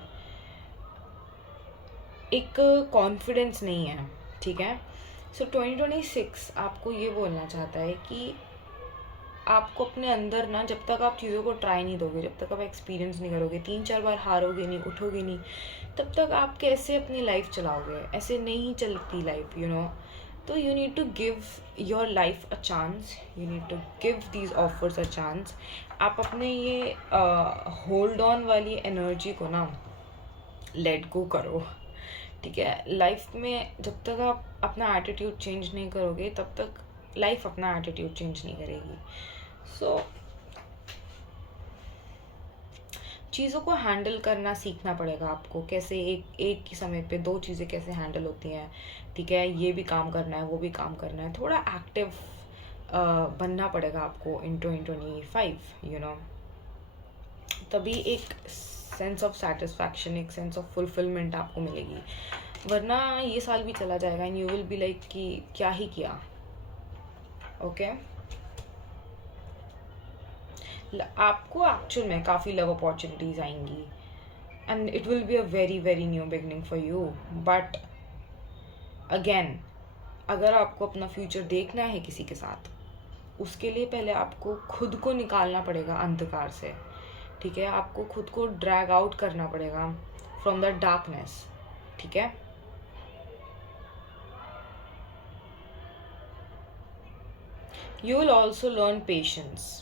एक कॉन्फिडेंस नहीं है, ठीक है? सो 2026 आपको ये बोलना चाहता है कि आपको अपने अंदर ना, जब तक आप चीज़ों को ट्राई नहीं दोगे, जब तक आप एक्सपीरियंस नहीं करोगे, 3-4 बार हारोगे नहीं, उठोगे नहीं, तब तक आप कैसे अपनी लाइफ चलाओगे? ऐसे नहीं चलती लाइफ, यू नो। तो you need to give your life a chance, you need to give these offers a chance. आप अपने ये होल्ड ऑन वाली एनर्जी को ना लेट गो करो, ठीक है? लाइफ में जब तक आप अपना एटीट्यूड चेंज नहीं करोगे, तब तक लाइफ अपना एटीट्यूड चेंज नहीं करेगी। सो चीज़ों को हैंडल करना सीखना पड़ेगा आपको, कैसे एक ही समय पे 2 चीज़ें कैसे हैंडल होती हैं, ठीक है? ये भी काम करना है, वो भी काम करना है, थोड़ा एक्टिव बनना पड़ेगा आपको इन 2025, यू नो। तभी एक सेंस ऑफ सेटिस्फैक्शन, एक सेंस ऑफ फुलफिलमेंट आपको मिलेगी, वरना ये साल भी चला जाएगा and you will be like कि क्या ही किया, ओके? आपको एक्चुअल में काफ़ी लव अपॉर्चुनिटीज़ आएंगी and it will be a very very new beginning for you. But again, अगर आपको अपना फ्यूचर देखना है किसी के साथ, उसके लिए पहले आपको खुद को निकालना पड़ेगा अंधकार से, ठीक है? आपको खुद को ड्रैग आउट करना पड़ेगा फ्रॉम द डार्कनेस, ठीक है? You will also learn patience,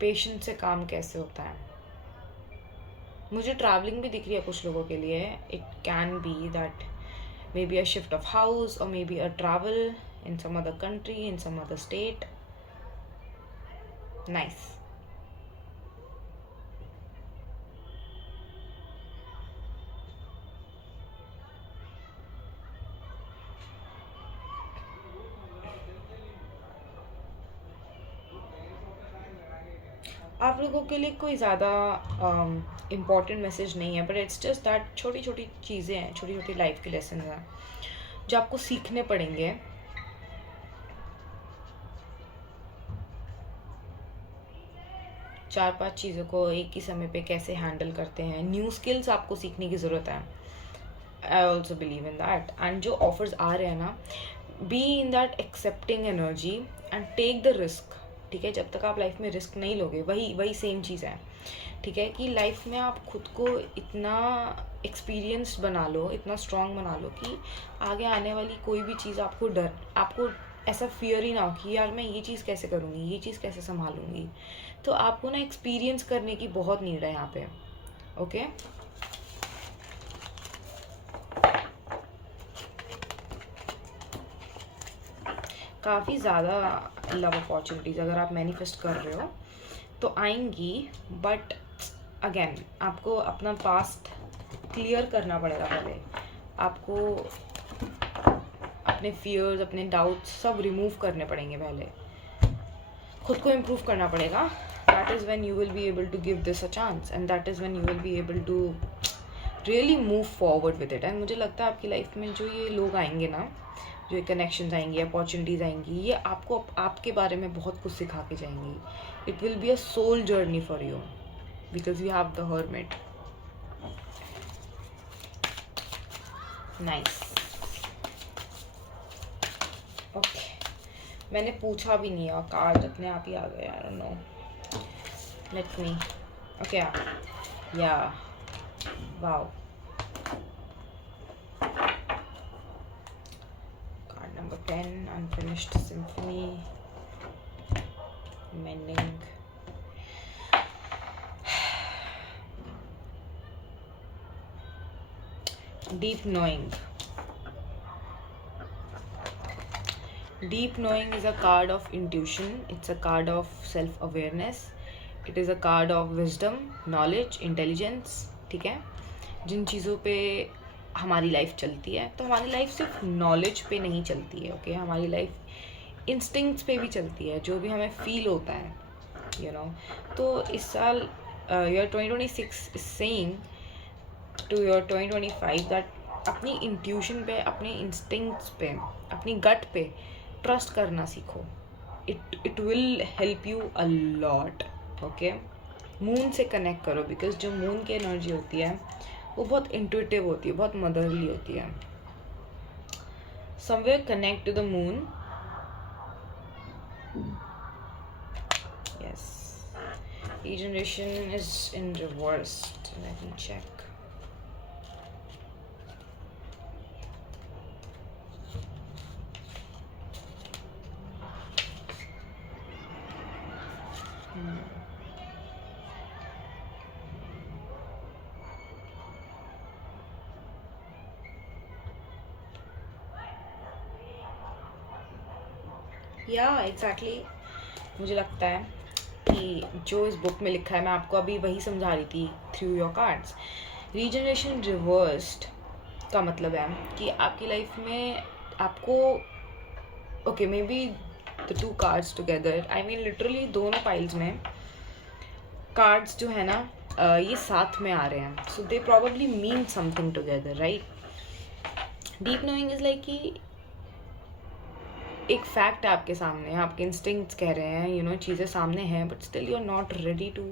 patience से काम कैसे होता है। मुझे ट्रैवलिंग भी दिख रही है कुछ लोगों के लिए. It can be that may be a shift of house और may be a travel in some other country, in some other state. Nice. आप लोगों के लिए कोई ज़्यादा इम्पॉर्टेंट मैसेज नहीं है, बट इट्स जस्ट दैट छोटी छोटी चीज़ें हैं, छोटी छोटी लाइफ के लेसन हैं जो आपको सीखने पड़ेंगे. चार पांच चीज़ों को एक ही समय पे कैसे हैंडल करते हैं. न्यू स्किल्स आपको सीखने की ज़रूरत है. I also believe in that. And जो ऑफर्स आ रहे हैं ना, be in that accepting energy and take the risk. ठीक है, जब तक आप लाइफ में रिस्क नहीं लोगे, वही सेम चीज़ है. ठीक है, कि लाइफ में आप खुद को इतना एक्सपीरियंस्ड बना लो, इतना स्ट्रॉन्ग बना लो कि आगे आने वाली कोई भी चीज़ आपको ऐसा फियर ही ना हो कि यार मैं ये चीज़ कैसे करूँगी, ये चीज़ कैसे संभालूंगी. तो आपको ना एक्सपीरियंस करने की बहुत नीड है यहाँ पे. ओके. काफ़ी ज़्यादा लव अपॉर्चुनिटीज़ अगर आप मैनिफेस्ट कर रहे हो तो आएंगी, बट अगेन आपको अपना पास्ट क्लियर करना पड़ेगा. पहले आपको अपने फियर्स, अपने डाउट्स सब रिमूव करने पड़ेंगे. पहले खुद को इम्प्रूव करना पड़ेगा. That is when you will be able to give this a chance, and that is when you will be able to really move forward with it. And मुझे लगता है आपकी लाइफ में जो ये लोग आएंगे ना, जो कनेक्शंस आएंगी, अपॉर्चुनिटीज़ आएंगी, ये आपको आपके बारे में बहुत कुछ सिखा के जाएंगी. It will be a soul journey for you because you have the hermit. Nice. Okay, मैंने पूछा भी नहीं और कार्ड अपने आप ही आ गए. आई don't no. Let me. Okay. या wow. Number 10, Unfinished Symphony, Mending. Deep Knowing. Deep Knowing is a card of intuition. It's a card of self-awareness. It is a card of wisdom, knowledge, intelligence. ठीक है, जिन चीज़ों पे हमारी life चलती है, तो हमारी लाइफ सिर्फ नॉलेज पे नहीं चलती है. ओके, हमारी लाइफ इंस्टिंक्ट्स पे भी चलती है, जो भी हमें फील होता है, यू नो. तो इस साल your 2026 is saying to your 2025 that अपनी इंट्यूशन पे, अपने इंस्टिंक्ट्स पे, अपनी गट पे ट्रस्ट करना सीखो. It will help you a lot. Okay, moon से कनेक्ट करो, बिकॉज जो मून की एनर्जी होती है वो बहुत इंट्यूटिव होती है, बहुत मदरली होती है. Somewhere connect to the moon. Yes. Regeneration is in reverse. Let me check. Yeah exactly. मुझे लगता है कि जो इस बुक में लिखा है, मैं आपको अभी वही समझा रही थी through your cards. Regeneration reversed का मतलब है कि आपकी लाइफ में आपको, okay, may be the two cards together, I mean literally दोनों पाइल्स में कार्ड्स जो है ना, ये साथ में आ रहे हैं. So they probably mean something together, right. Deep knowing is like कि एक फैक्ट है आपके सामने, आपके इंस्टिंक्ट्स कह रहे हैं, यू नो, चीज़ें सामने हैं, but still you are not ready to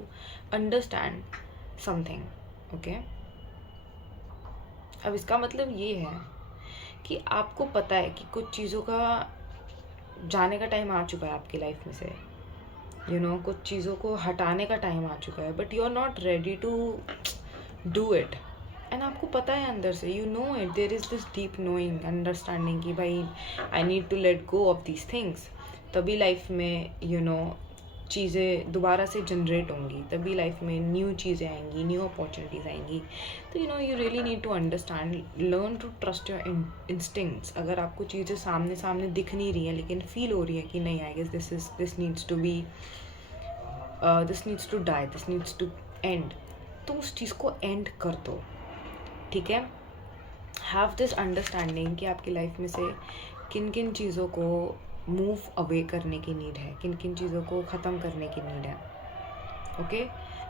understand something. Okay, अब इसका मतलब ये है कि आपको पता है कि कुछ चीज़ों का जाने का टाइम आ चुका है आपकी लाइफ में से, यू नो, कुछ चीज़ों को हटाने का टाइम आ चुका है, but you are not ready to do it. And आपको पता है अंदर से, you know it, there is this deep knowing, understanding कि भाई I need to let go of these things. तभी लाइफ में, यू नो, चीज़ें दोबारा से जनरेट होंगी, तभी लाइफ में न्यू चीज़ें आएंगी, न्यू अपॉर्चुनिटीज़ आएंगी। तो you really need to understand, learn to trust your instincts. अगर आपको चीज़ें सामने सामने दिख नहीं रही हैं लेकिन फील हो रही है कि नहीं, I guess this needs to be, this needs to die, this needs to end, तो उस चीज़ को एंड कर दो, ठीक है। हैव दिस अंडरस्टैंडिंग कि आपकी लाइफ में से किन किन चीज़ों को मूव अवे करने की नीड है, किन किन चीज़ों को ख़त्म करने की नीड है। Okay,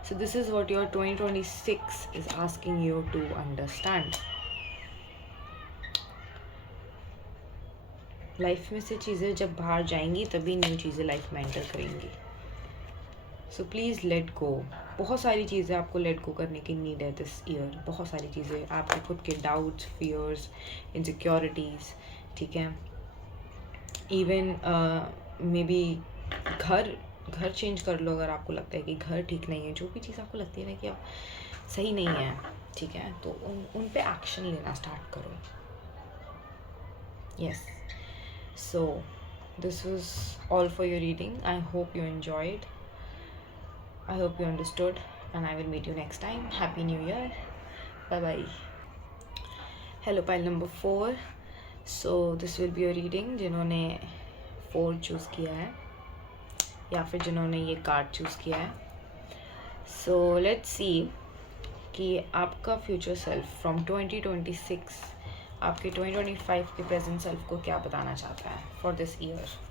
so this is what your 2026 is asking you to understand. Life में से चीज़ें जब बाहर जाएंगी तभी न्यू चीज़ें लाइफ में एंटर करेंगी। So please let go. बहुत सारी चीज़ें आपको लेट गो करने की नीड है दिस ईयर। बहुत सारी चीज़ें, आपके खुद के डाउट्स, फियर्स, इनसिक्योरिटीज़, ठीक है। इवन मे बी घर चेंज कर लो अगर आपको लगता है कि घर ठीक नहीं है। जो भी चीज़ आपको लगती है ना कि अब सही नहीं है, ठीक है, तो उन पे एक्शन लेना स्टार्ट करो। Yes, so this was all for your reading. I hope you enjoyed, I hope you understood, and I will meet you next time. Happy New Year. Bye bye. Hello, pile number 4. So this will be a reading जिन्होंने 4 choose किया है या फिर जिन्होंने ये card choose किया है। So let's see कि आपका फ्यूचर सेल्फ फ्रॉम 2026 आपके 2025 के प्रेजेंट सेल्फ को क्या बताना चाहता है for this year.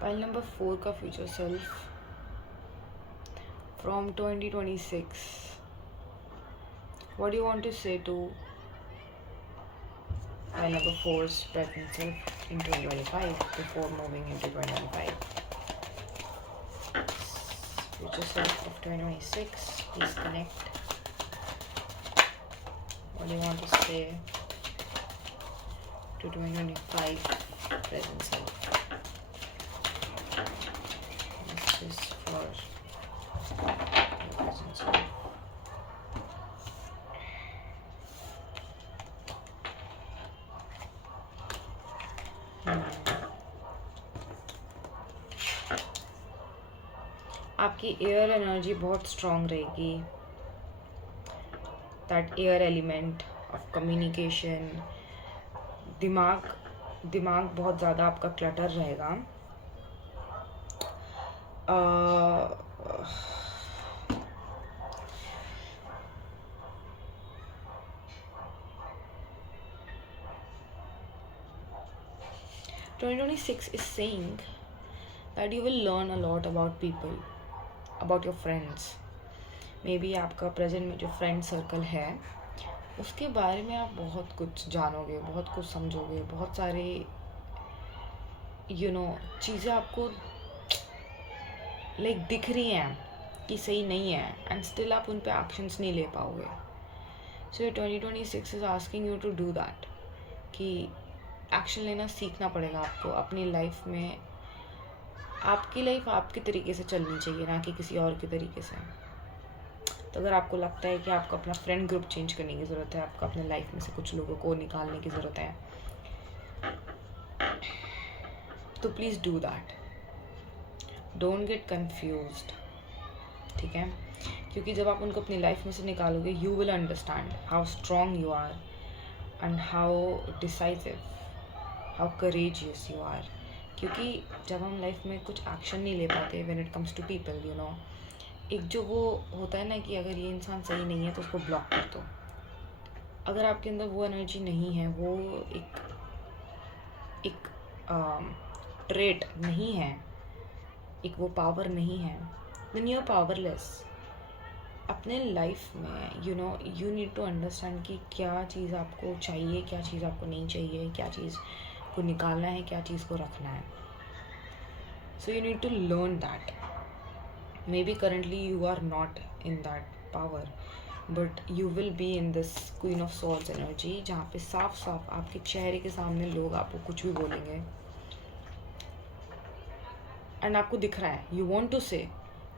Pile number 4 का future self from 2026, what do you want to say to pile number 4's present self in 2025 before moving into 2025? Future self of 2026, please connect. What do you want to say to 2025 present self? This is for present self. आपकी air energy बहुत strong रहेगी। That air element of communication, दिमाग बहुत ज़्यादा आपका clutter रहेगा। 2026 is saying that you will learn a lot about people, about your friends. Maybe आपका present में जो फ्रेंड सर्कल है उसके बारे में आप बहुत कुछ जानोगे, बहुत कुछ समझोगे, बहुत सारे चीज़ें आपको लाइक दिख रही हैं कि सही नहीं है एंड स्टिल आप उन पे एक्शंस नहीं ले पाओगे। So 2026 is asking you to do that, कि एक्शन लेना सीखना पड़ेगा आपको अपनी लाइफ में। आपकी लाइफ आपके तरीके से चलनी चाहिए, ना कि किसी और के तरीके से। तो अगर आपको लगता है कि आपको अपना फ्रेंड ग्रुप चेंज करने की ज़रूरत है, आपको अपने लाइफ में से कुछ लोगों को निकालने की ज़रूरत है, तो please do that. Don't get confused, ठीक है, क्योंकि जब आप उनको अपनी लाइफ में से निकालोगे you will understand how strong you are and how decisive, how courageous you are. क्योंकि जब हम लाइफ में कुछ एक्शन नहीं ले पाते when it comes to people, एक जो वो होता है ना कि अगर ये इंसान सही नहीं है तो उसको ब्लॉक कर दो। अगर आपके अंदर वो एनर्जी नहीं है, वो एक ट्रेट नहीं है, एक वो पावर नहीं है, देन यू आर पावरलेस अपने लाइफ में। यू नीड टू अंडरस्टैंड कि क्या चीज़ आपको चाहिए, क्या चीज़ आपको नहीं चाहिए, क्या चीज़ को निकालना है, क्या चीज़ को रखना है. So you need to learn that. May be currently you are not in that power, but you will be in this queen of swords energy, जहाँ पे साफ साफ आपके चेहरे के सामने लोग आपको कुछ भी बोलेंगे एंड आपको दिख रहा है, यू वॉन्ट टू से,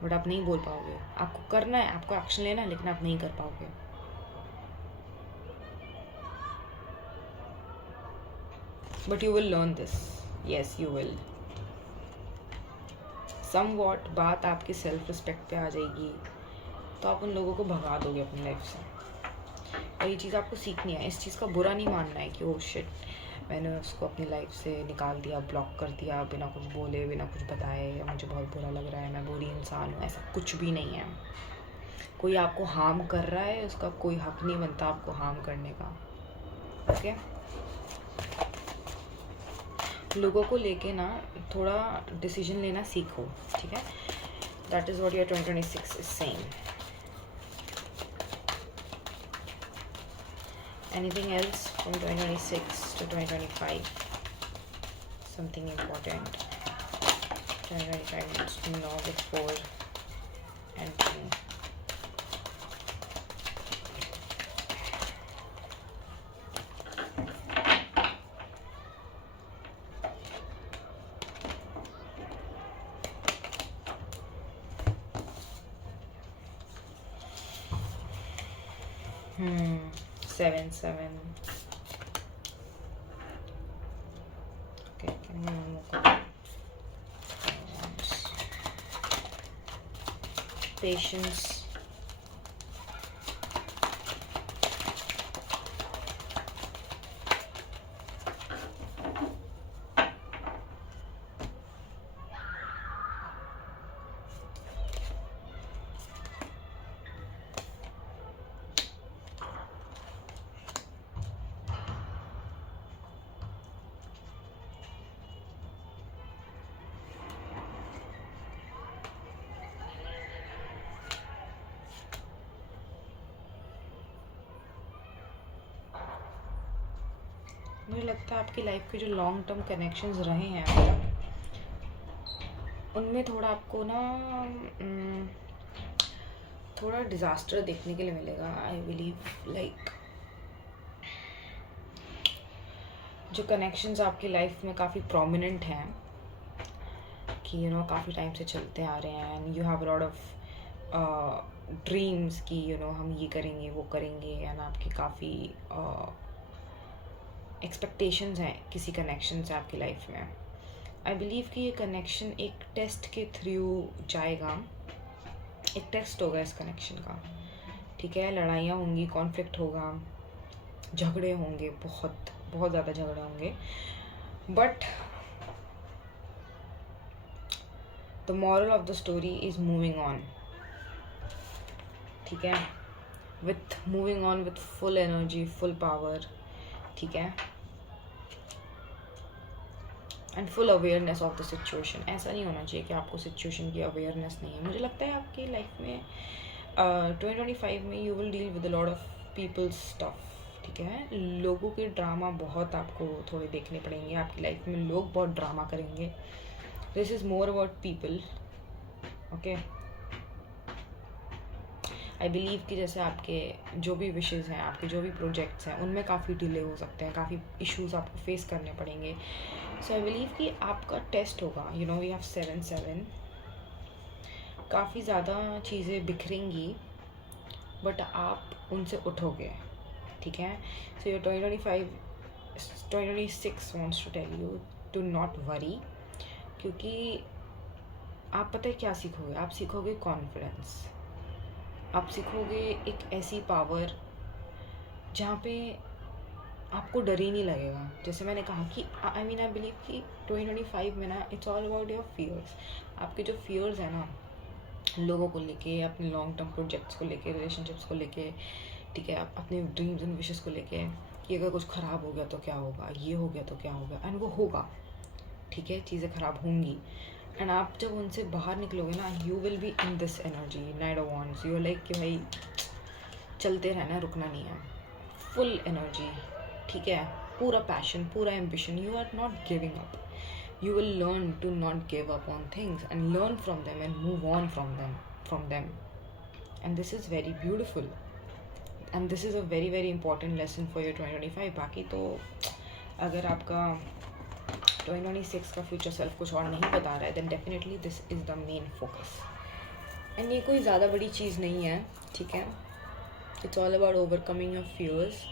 बट आप नहीं बोल पाओगे. आपको करना है, आपको एक्शन लेना है, लेकिन आप नहीं कर पाओगे. But you will learn this. Yes you will. Somewhat बात आपकी सेल्फ रिस्पेक्ट पे आ जाएगी, तो आप उन लोगों को भगा दोगे अपनी लाइफ से. और ये चीज़ आपको सीखनी है. इस चीज़ का बुरा नहीं मानना है कि ओह शिट, मैंने उसको अपनी लाइफ से निकाल दिया, ब्लॉक कर दिया, बिना कुछ बोले, बिना कुछ बताए, या मुझे बहुत बुरा लग रहा है, मैं बुरी इंसान हूँ. ऐसा कुछ भी नहीं है. कोई आपको हार्म कर रहा है, उसका कोई हक नहीं बनता आपको हार्म करने का. ओके. लोगों को लेके ना थोड़ा डिसीजन लेना सीखो. ठीक है. That is what your 2026 is saying. Anything else from 2026 to 2025? Something important 2025 needs to know before entering. Seven. Okay, can we move on? Patience. मुझे लगता है आपकी लाइफ के जो लॉन्ग टर्म कनेक्शंस रहे हैं अभी तक, उनमें थोड़ा आपको ना थोड़ा डिज़ास्टर देखने के लिए मिलेगा. आई बिलीव लाइक जो कनेक्शंस आपकी लाइफ में काफ़ी प्रोमिनेंट हैं, कि यू नो काफ़ी टाइम से चलते आ रहे हैं, and you have lot of dreams कि यू नो हम ये करेंगे, वो करेंगे, एंड आपकी काफ़ी एक्सपेक्टेशंस हैं किसी कनेक्शन से आपकी लाइफ में. आई बिलीव कि ये कनेक्शन एक टेस्ट के थ्रू जाएगा. एक टेस्ट होगा इस कनेक्शन का. ठीक है. लड़ाइयाँ होंगी, कॉन्फ्लिक्ट होगा, झगड़े होंगे, बहुत बहुत ज़्यादा झगड़े होंगे, but the moral of the story is moving on. ठीक है. With moving on with full energy, full power. ठीक है. And full awareness of the situation. ऐसा नहीं होना चाहिए कि आपको सिचुएशन की अवेयरनेस नहीं है. मुझे लगता है आपकी लाइफ में 2025 में you will deal with a lot of people's stuff. ठीक है. लोगों के ड्रामा बहुत आपको थोड़े देखने पड़ेंगे. आपकी लाइफ में लोग बहुत ड्रामा करेंगे. This is more about people. Okay. I believe कि जैसे आपके जो भी विशेज़ हैं, आपके जो भी प्रोजेक्ट्स हैं, उनमें काफ़ी डिले हो सकते हैं, काफ़ी इश्यूज आपको फेस करने पड़ेंगे. सो आई बिलीव कि आपका टेस्ट होगा. You know we have 7. काफ़ी ज़्यादा चीज़ें बिखरेंगी, बट आप उनसे उठोगे. ठीक है. So your 2026 wants to tell you to not worry, क्योंकि आप पता है क्या सीखोगे. आप सीखोगे कॉन्फिडेंस. आप सीखोगे एक ऐसी पावर जहाँ पे आपको डर ही नहीं लगेगा. जैसे मैंने कहा कि आई बिलीव कि 2025 में ना it's all about your fears. आपके जो फियर्स हैं ना, लोगों को लेके, अपने लॉन्ग टर्म प्रोजेक्ट्स को लेके, रिलेशनशिप्स को लेके. ठीक है. आप अपने ड्रीम्स एंड विशेस को लेके, कि अगर कुछ ख़राब हो गया तो क्या होगा, ये हो गया तो क्या होगा, एंड वो होगा. ठीक है. चीज़ें ख़राब होंगी, एंड आप जब उनसे बाहर निकलोगे ना, you will be in this energy, knight of wands. You like कि भाई चलते रहना, रुकना नहीं है. Full energy. ठीक है. पूरा पैशन, पूरा ambition, you are not giving up. You will learn to not give up on things and learn from them and move on from them. And this is very beautiful. And this is a very very important lesson for your 2025. बाकी तो अगर आपका 2026 का future self कुछ और नहीं बता रहा है, then definitely this is the main focus. And ये कोई ज़्यादा बड़ी चीज़ नहीं है, ठीक है. It's all about overcoming your fears.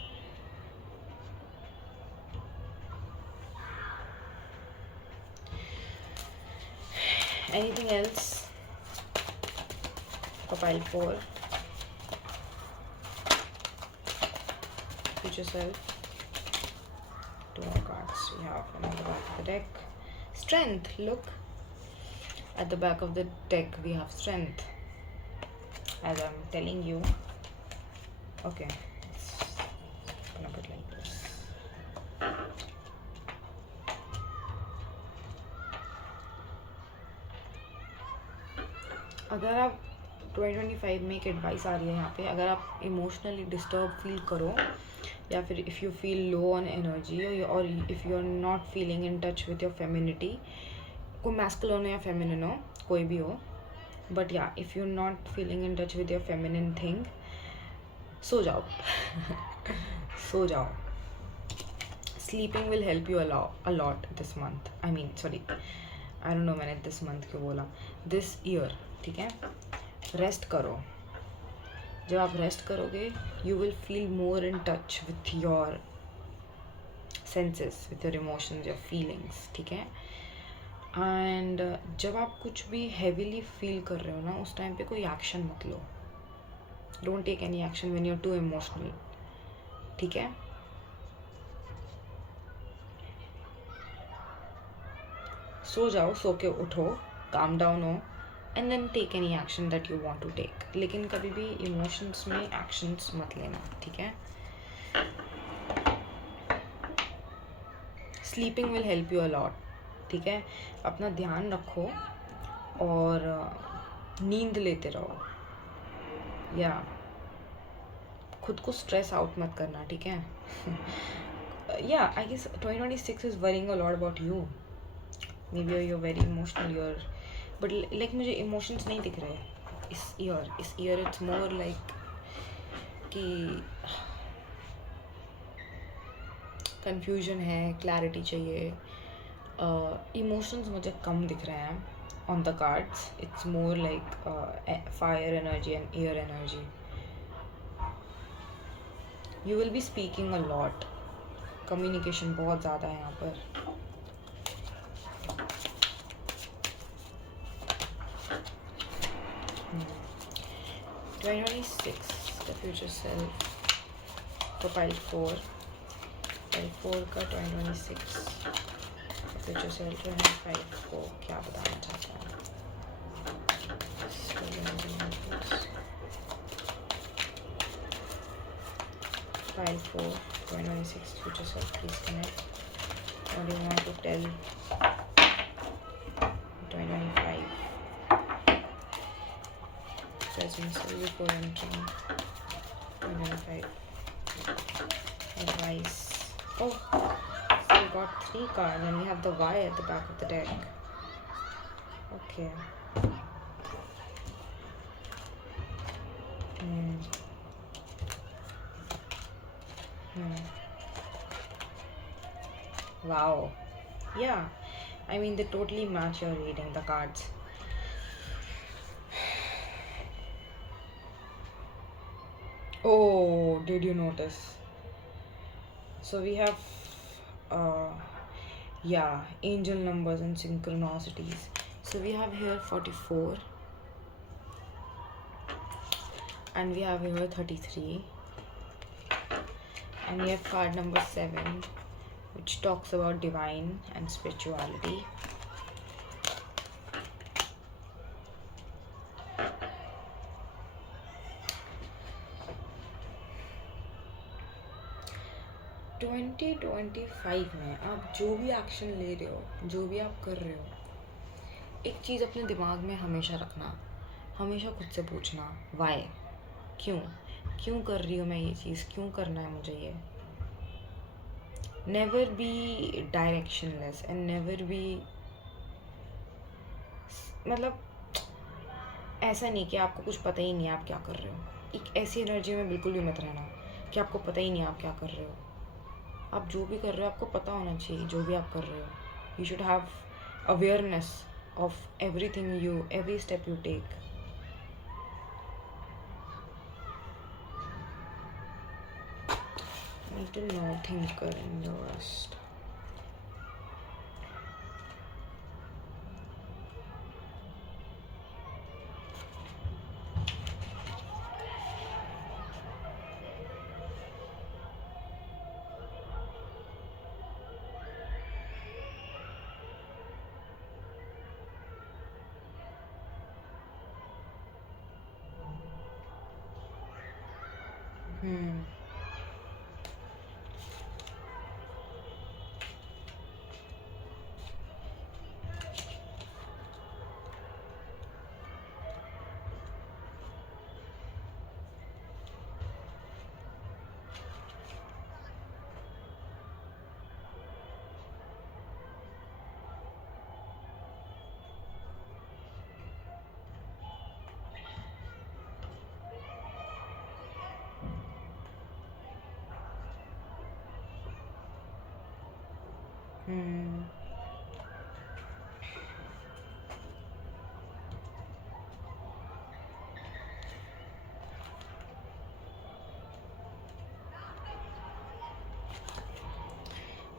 Anything else for pile 4? Future self. 2 more cards we have from the back of the deck. Strength. Look at the back of the deck, we have strength, as I'm telling you. Okay, gonna put like this. अगर आप 2025 में एक advice आ रही है यहाँ पे, अगर आप इमोशनली डिस्टर्ब फील करो या फिर if you feel low on energy और if you are not feeling in touch with your femininity, कोई मैस्कुलिन हो या फेमिनिन हो, कोई भी हो, बट या if you are not feeling in touch with your feminine thing, सो जाओ. सो जाओ. Sleeping will help you a lot this month. I mean sorry, I don't know मैंने दिस मंथ क्यों बोला, दिस ईयर. ठीक है, रेस्ट करो. जब आप रेस्ट करोगे you will feel more in touch with your senses, with your emotions, your feelings. ठीक है. एंड जब आप कुछ भी हैवीली फील कर रहे हो ना, उस टाइम पे कोई एक्शन मत लो. Don't take any action when you are too emotional. ठीक है. सो जाओ, सो के उठो, काम डाउन हो, and then take any action that you want to take. लेकिन कभी भी इमोशंस में एक्शंस मत लेना. ठीक है. Sleeping will help you allot. ठीक है. अपना ध्यान रखो और नींद लेते रहो. या खुद को स्ट्रेस आउट मत करना. ठीक है. या I guess 2026 is worrying a lot about you. Maybe you're very emotional, but like मुझे इमोशंस नहीं दिख रहे इस ईयर. इट्स मोर लाइक कि कंफ्यूजन है, क्लैरिटी चाहिए. इमोशंस मुझे कम दिख रहे हैं on the cards. It's more like fire energy and air energy. You will be speaking a lot. Communication बहुत ज़्यादा है यहाँ पर. 2026, the future self for pile 4. Pile 4 का 2026 future self 25 को क्या बताना चाहता है. Pile 4 2026 future self, please connect. What do you want to tell 2025? Presence before entering 2025. Advice. Oh, so we got 3 cards and we have the Y at the back of the deck. Okay. Wow. Yeah. I mean, they totally match your reading, the cards. Oh, did you notice? So we have angel numbers and synchronicities. So we have here 44 and we have here 33 and we have card number 7, which talks about divine and spirituality. Twenty 25 में आप जो भी action ले रहे हो, जो भी आप कर रहे हो, एक चीज़ अपने दिमाग में हमेशा रखना. हमेशा खुद से पूछना, वाई, क्यों कर रही हूँ मैं ये चीज़, क्यों करना है मुझे ये. Never be directionless and never be, मतलब ऐसा नहीं कि आपको कुछ पता ही नहीं है आप क्या कर रहे हो। एक ऐसी एनर्जी में बिल्कुल भी मत रहना कि आपको पता ही नहीं आप क्या कर रहे हो। आप जो भी कर रहे हो आपको पता होना चाहिए जो भी आप कर रहे हो। You should have awareness of everything you, every step you take. Little no thinker in the West.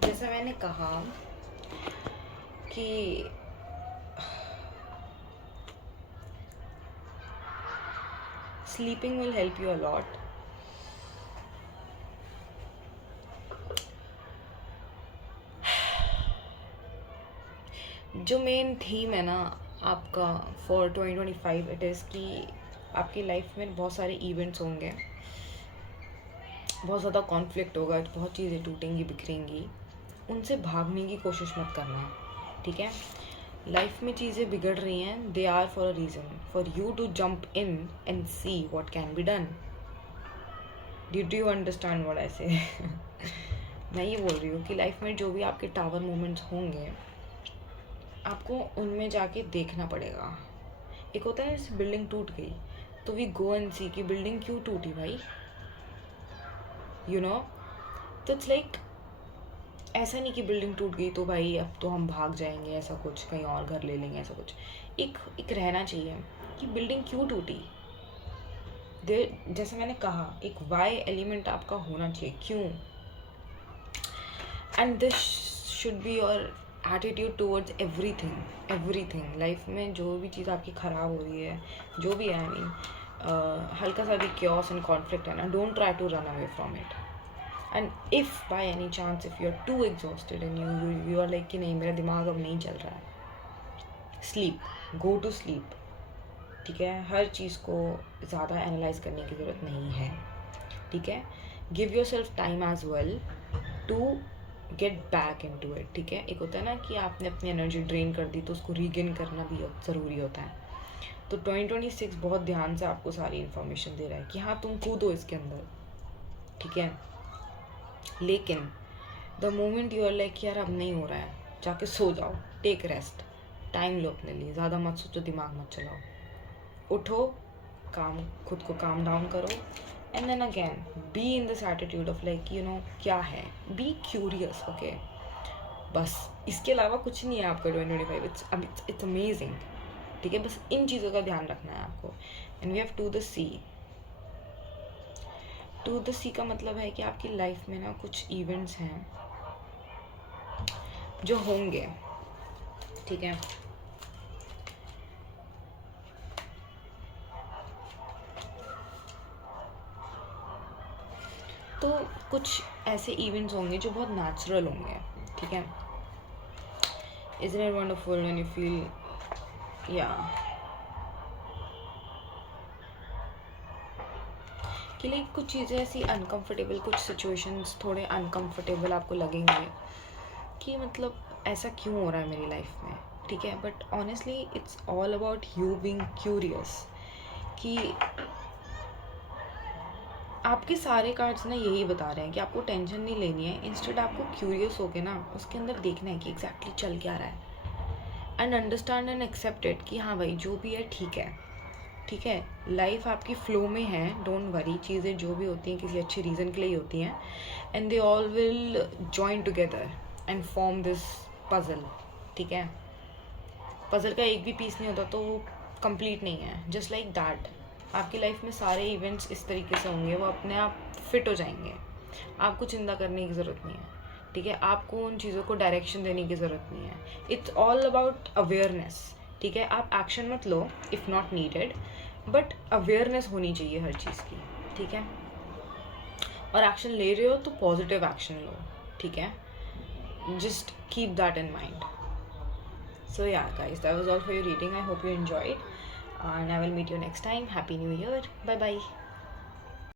जैसा मैंने कहा कि sleeping will help you allot. जो मेन थीम है ना आपका फॉर 2025 इट इज़ कि आपकी लाइफ में बहुत सारे इवेंट्स होंगे, बहुत ज़्यादा कॉन्फ्लिक्ट होगा, बहुत चीज़ें टूटेंगी बिखरेंगी। उनसे भागने की कोशिश मत करना, ठीक है। लाइफ में चीज़ें बिगड़ रही हैं, they are for a reason, for you to jump in and see what can be done. Did you understand what I say? मैं ये बोल रही हूँ कि लाइफ में जो भी आपके टावर मोमेंट्स होंगे आपको उनमें जाके देखना पड़ेगा। एक होता है जैसे बिल्डिंग टूट गई तो वी गो एंड सी कि बिल्डिंग क्यों टूटी भाई, यू नो। तो इट्स लाइक ऐसा नहीं कि बिल्डिंग टूट गई तो भाई अब तो हम भाग जाएंगे, ऐसा कुछ कहीं और घर ले लेंगे, ऐसा कुछ एक रहना चाहिए कि बिल्डिंग क्यों टूटी। जैसे मैंने कहा एक वाई एलिमेंट आपका होना चाहिए, क्यों। And this should be your attitude towards everything life में। जो भी चीज़ आपकी ख़राब हो रही है, जो भी है, आई मीन हल्का सा भी क्योस एंड कॉन्फ्लिक्ट है ना, don't try to run away from it. And if by any chance if you are too exhausted and you are like कि नहीं मेरा दिमाग अब नहीं चल रहा है, स्लीप, गो टू स्लीप, ठीक है। हर चीज़ को ज़्यादा एनालाइज करने की ज़रूरत नहीं है, ठीक है। Give yourself time as well to get back into it, ठीक है। एक होता है ना कि आपने अपनी एनर्जी ड्रेन कर दी तो उसको रीगेन करना भी ज़रूरी होता है। तो 2026 बहुत ध्यान से आपको सारी इन्फॉर्मेशन दे रहा है कि हाँ तुम कूदो इसके अंदर, ठीक है। लेकिन the moment you are like यार अब नहीं हो रहा है, जाके सो जाओ, टेक रेस्ट, टाइम लो अपने लिए, ज़्यादा मत सोचो, दिमाग मत चलाओ, उठो, काम खुद को काम डाउन करो, and then again be in this attitude of like you know क्या है, बी क्यूरियस, ओके। बस इसके अलावा कुछ नहीं है आपका 2025। इट्स अमेजिंग, ठीक है। बस इन चीज़ों का ध्यान रखना है आपको। And we have to the sea. To the sea का मतलब है कि आपकी लाइफ में ना कुछ इवेंट्स हैं जो होंगे, ठीक है। तो कुछ ऐसे इवेंट्स होंगे जो बहुत नेचुरल होंगे, ठीक है। Isn't it wonderful when you feel, yeah, कि लाइक कुछ चीज़ें ऐसी अनकंफर्टेबल, कुछ सिचुएशंस थोड़े अनकंफर्टेबल आपको लगेंगे कि मतलब ऐसा क्यों हो रहा है मेरी लाइफ में, ठीक है। But honestly it's all about you being curious कि आपके सारे कार्ड्स ना यही बता रहे हैं कि आपको टेंशन नहीं लेनी है, इंस्टेड आपको क्यूरियस होके ना उसके अंदर देखना है कि एग्जैक्टली चल क्या रहा है, and understand and accept it कि हाँ भाई जो भी है ठीक है, ठीक है, लाइफ आपकी फ्लो में है, डोंट वरी, चीज़ें जो भी होती हैं किसी अच्छे रीज़न के लिए ही होती हैं, and they all will join together and form this puzzle, ठीक है। पजल का एक भी पीस नहीं होता तो वो कंप्लीट नहीं है, जस्ट लाइक दैट आपकी लाइफ में सारे इवेंट्स इस तरीके से होंगे, वो अपने आप फिट हो जाएंगे, आपको चिंता करने की ज़रूरत नहीं है, ठीक है, आपको उन चीज़ों को डायरेक्शन देने की ज़रूरत नहीं है, इट्स ऑल अबाउट अवेयरनेस, ठीक है। आप एक्शन मत लो if not needed, but awareness होनी चाहिए हर चीज़ की, ठीक है। और एक्शन ले रहे हो तो पॉजिटिव एक्शन लो, ठीक है, just keep that in mind. So yeah guys, that was all for your reading. I hope you enjoyed and I will meet you next time. Happy New Year. Bye bye.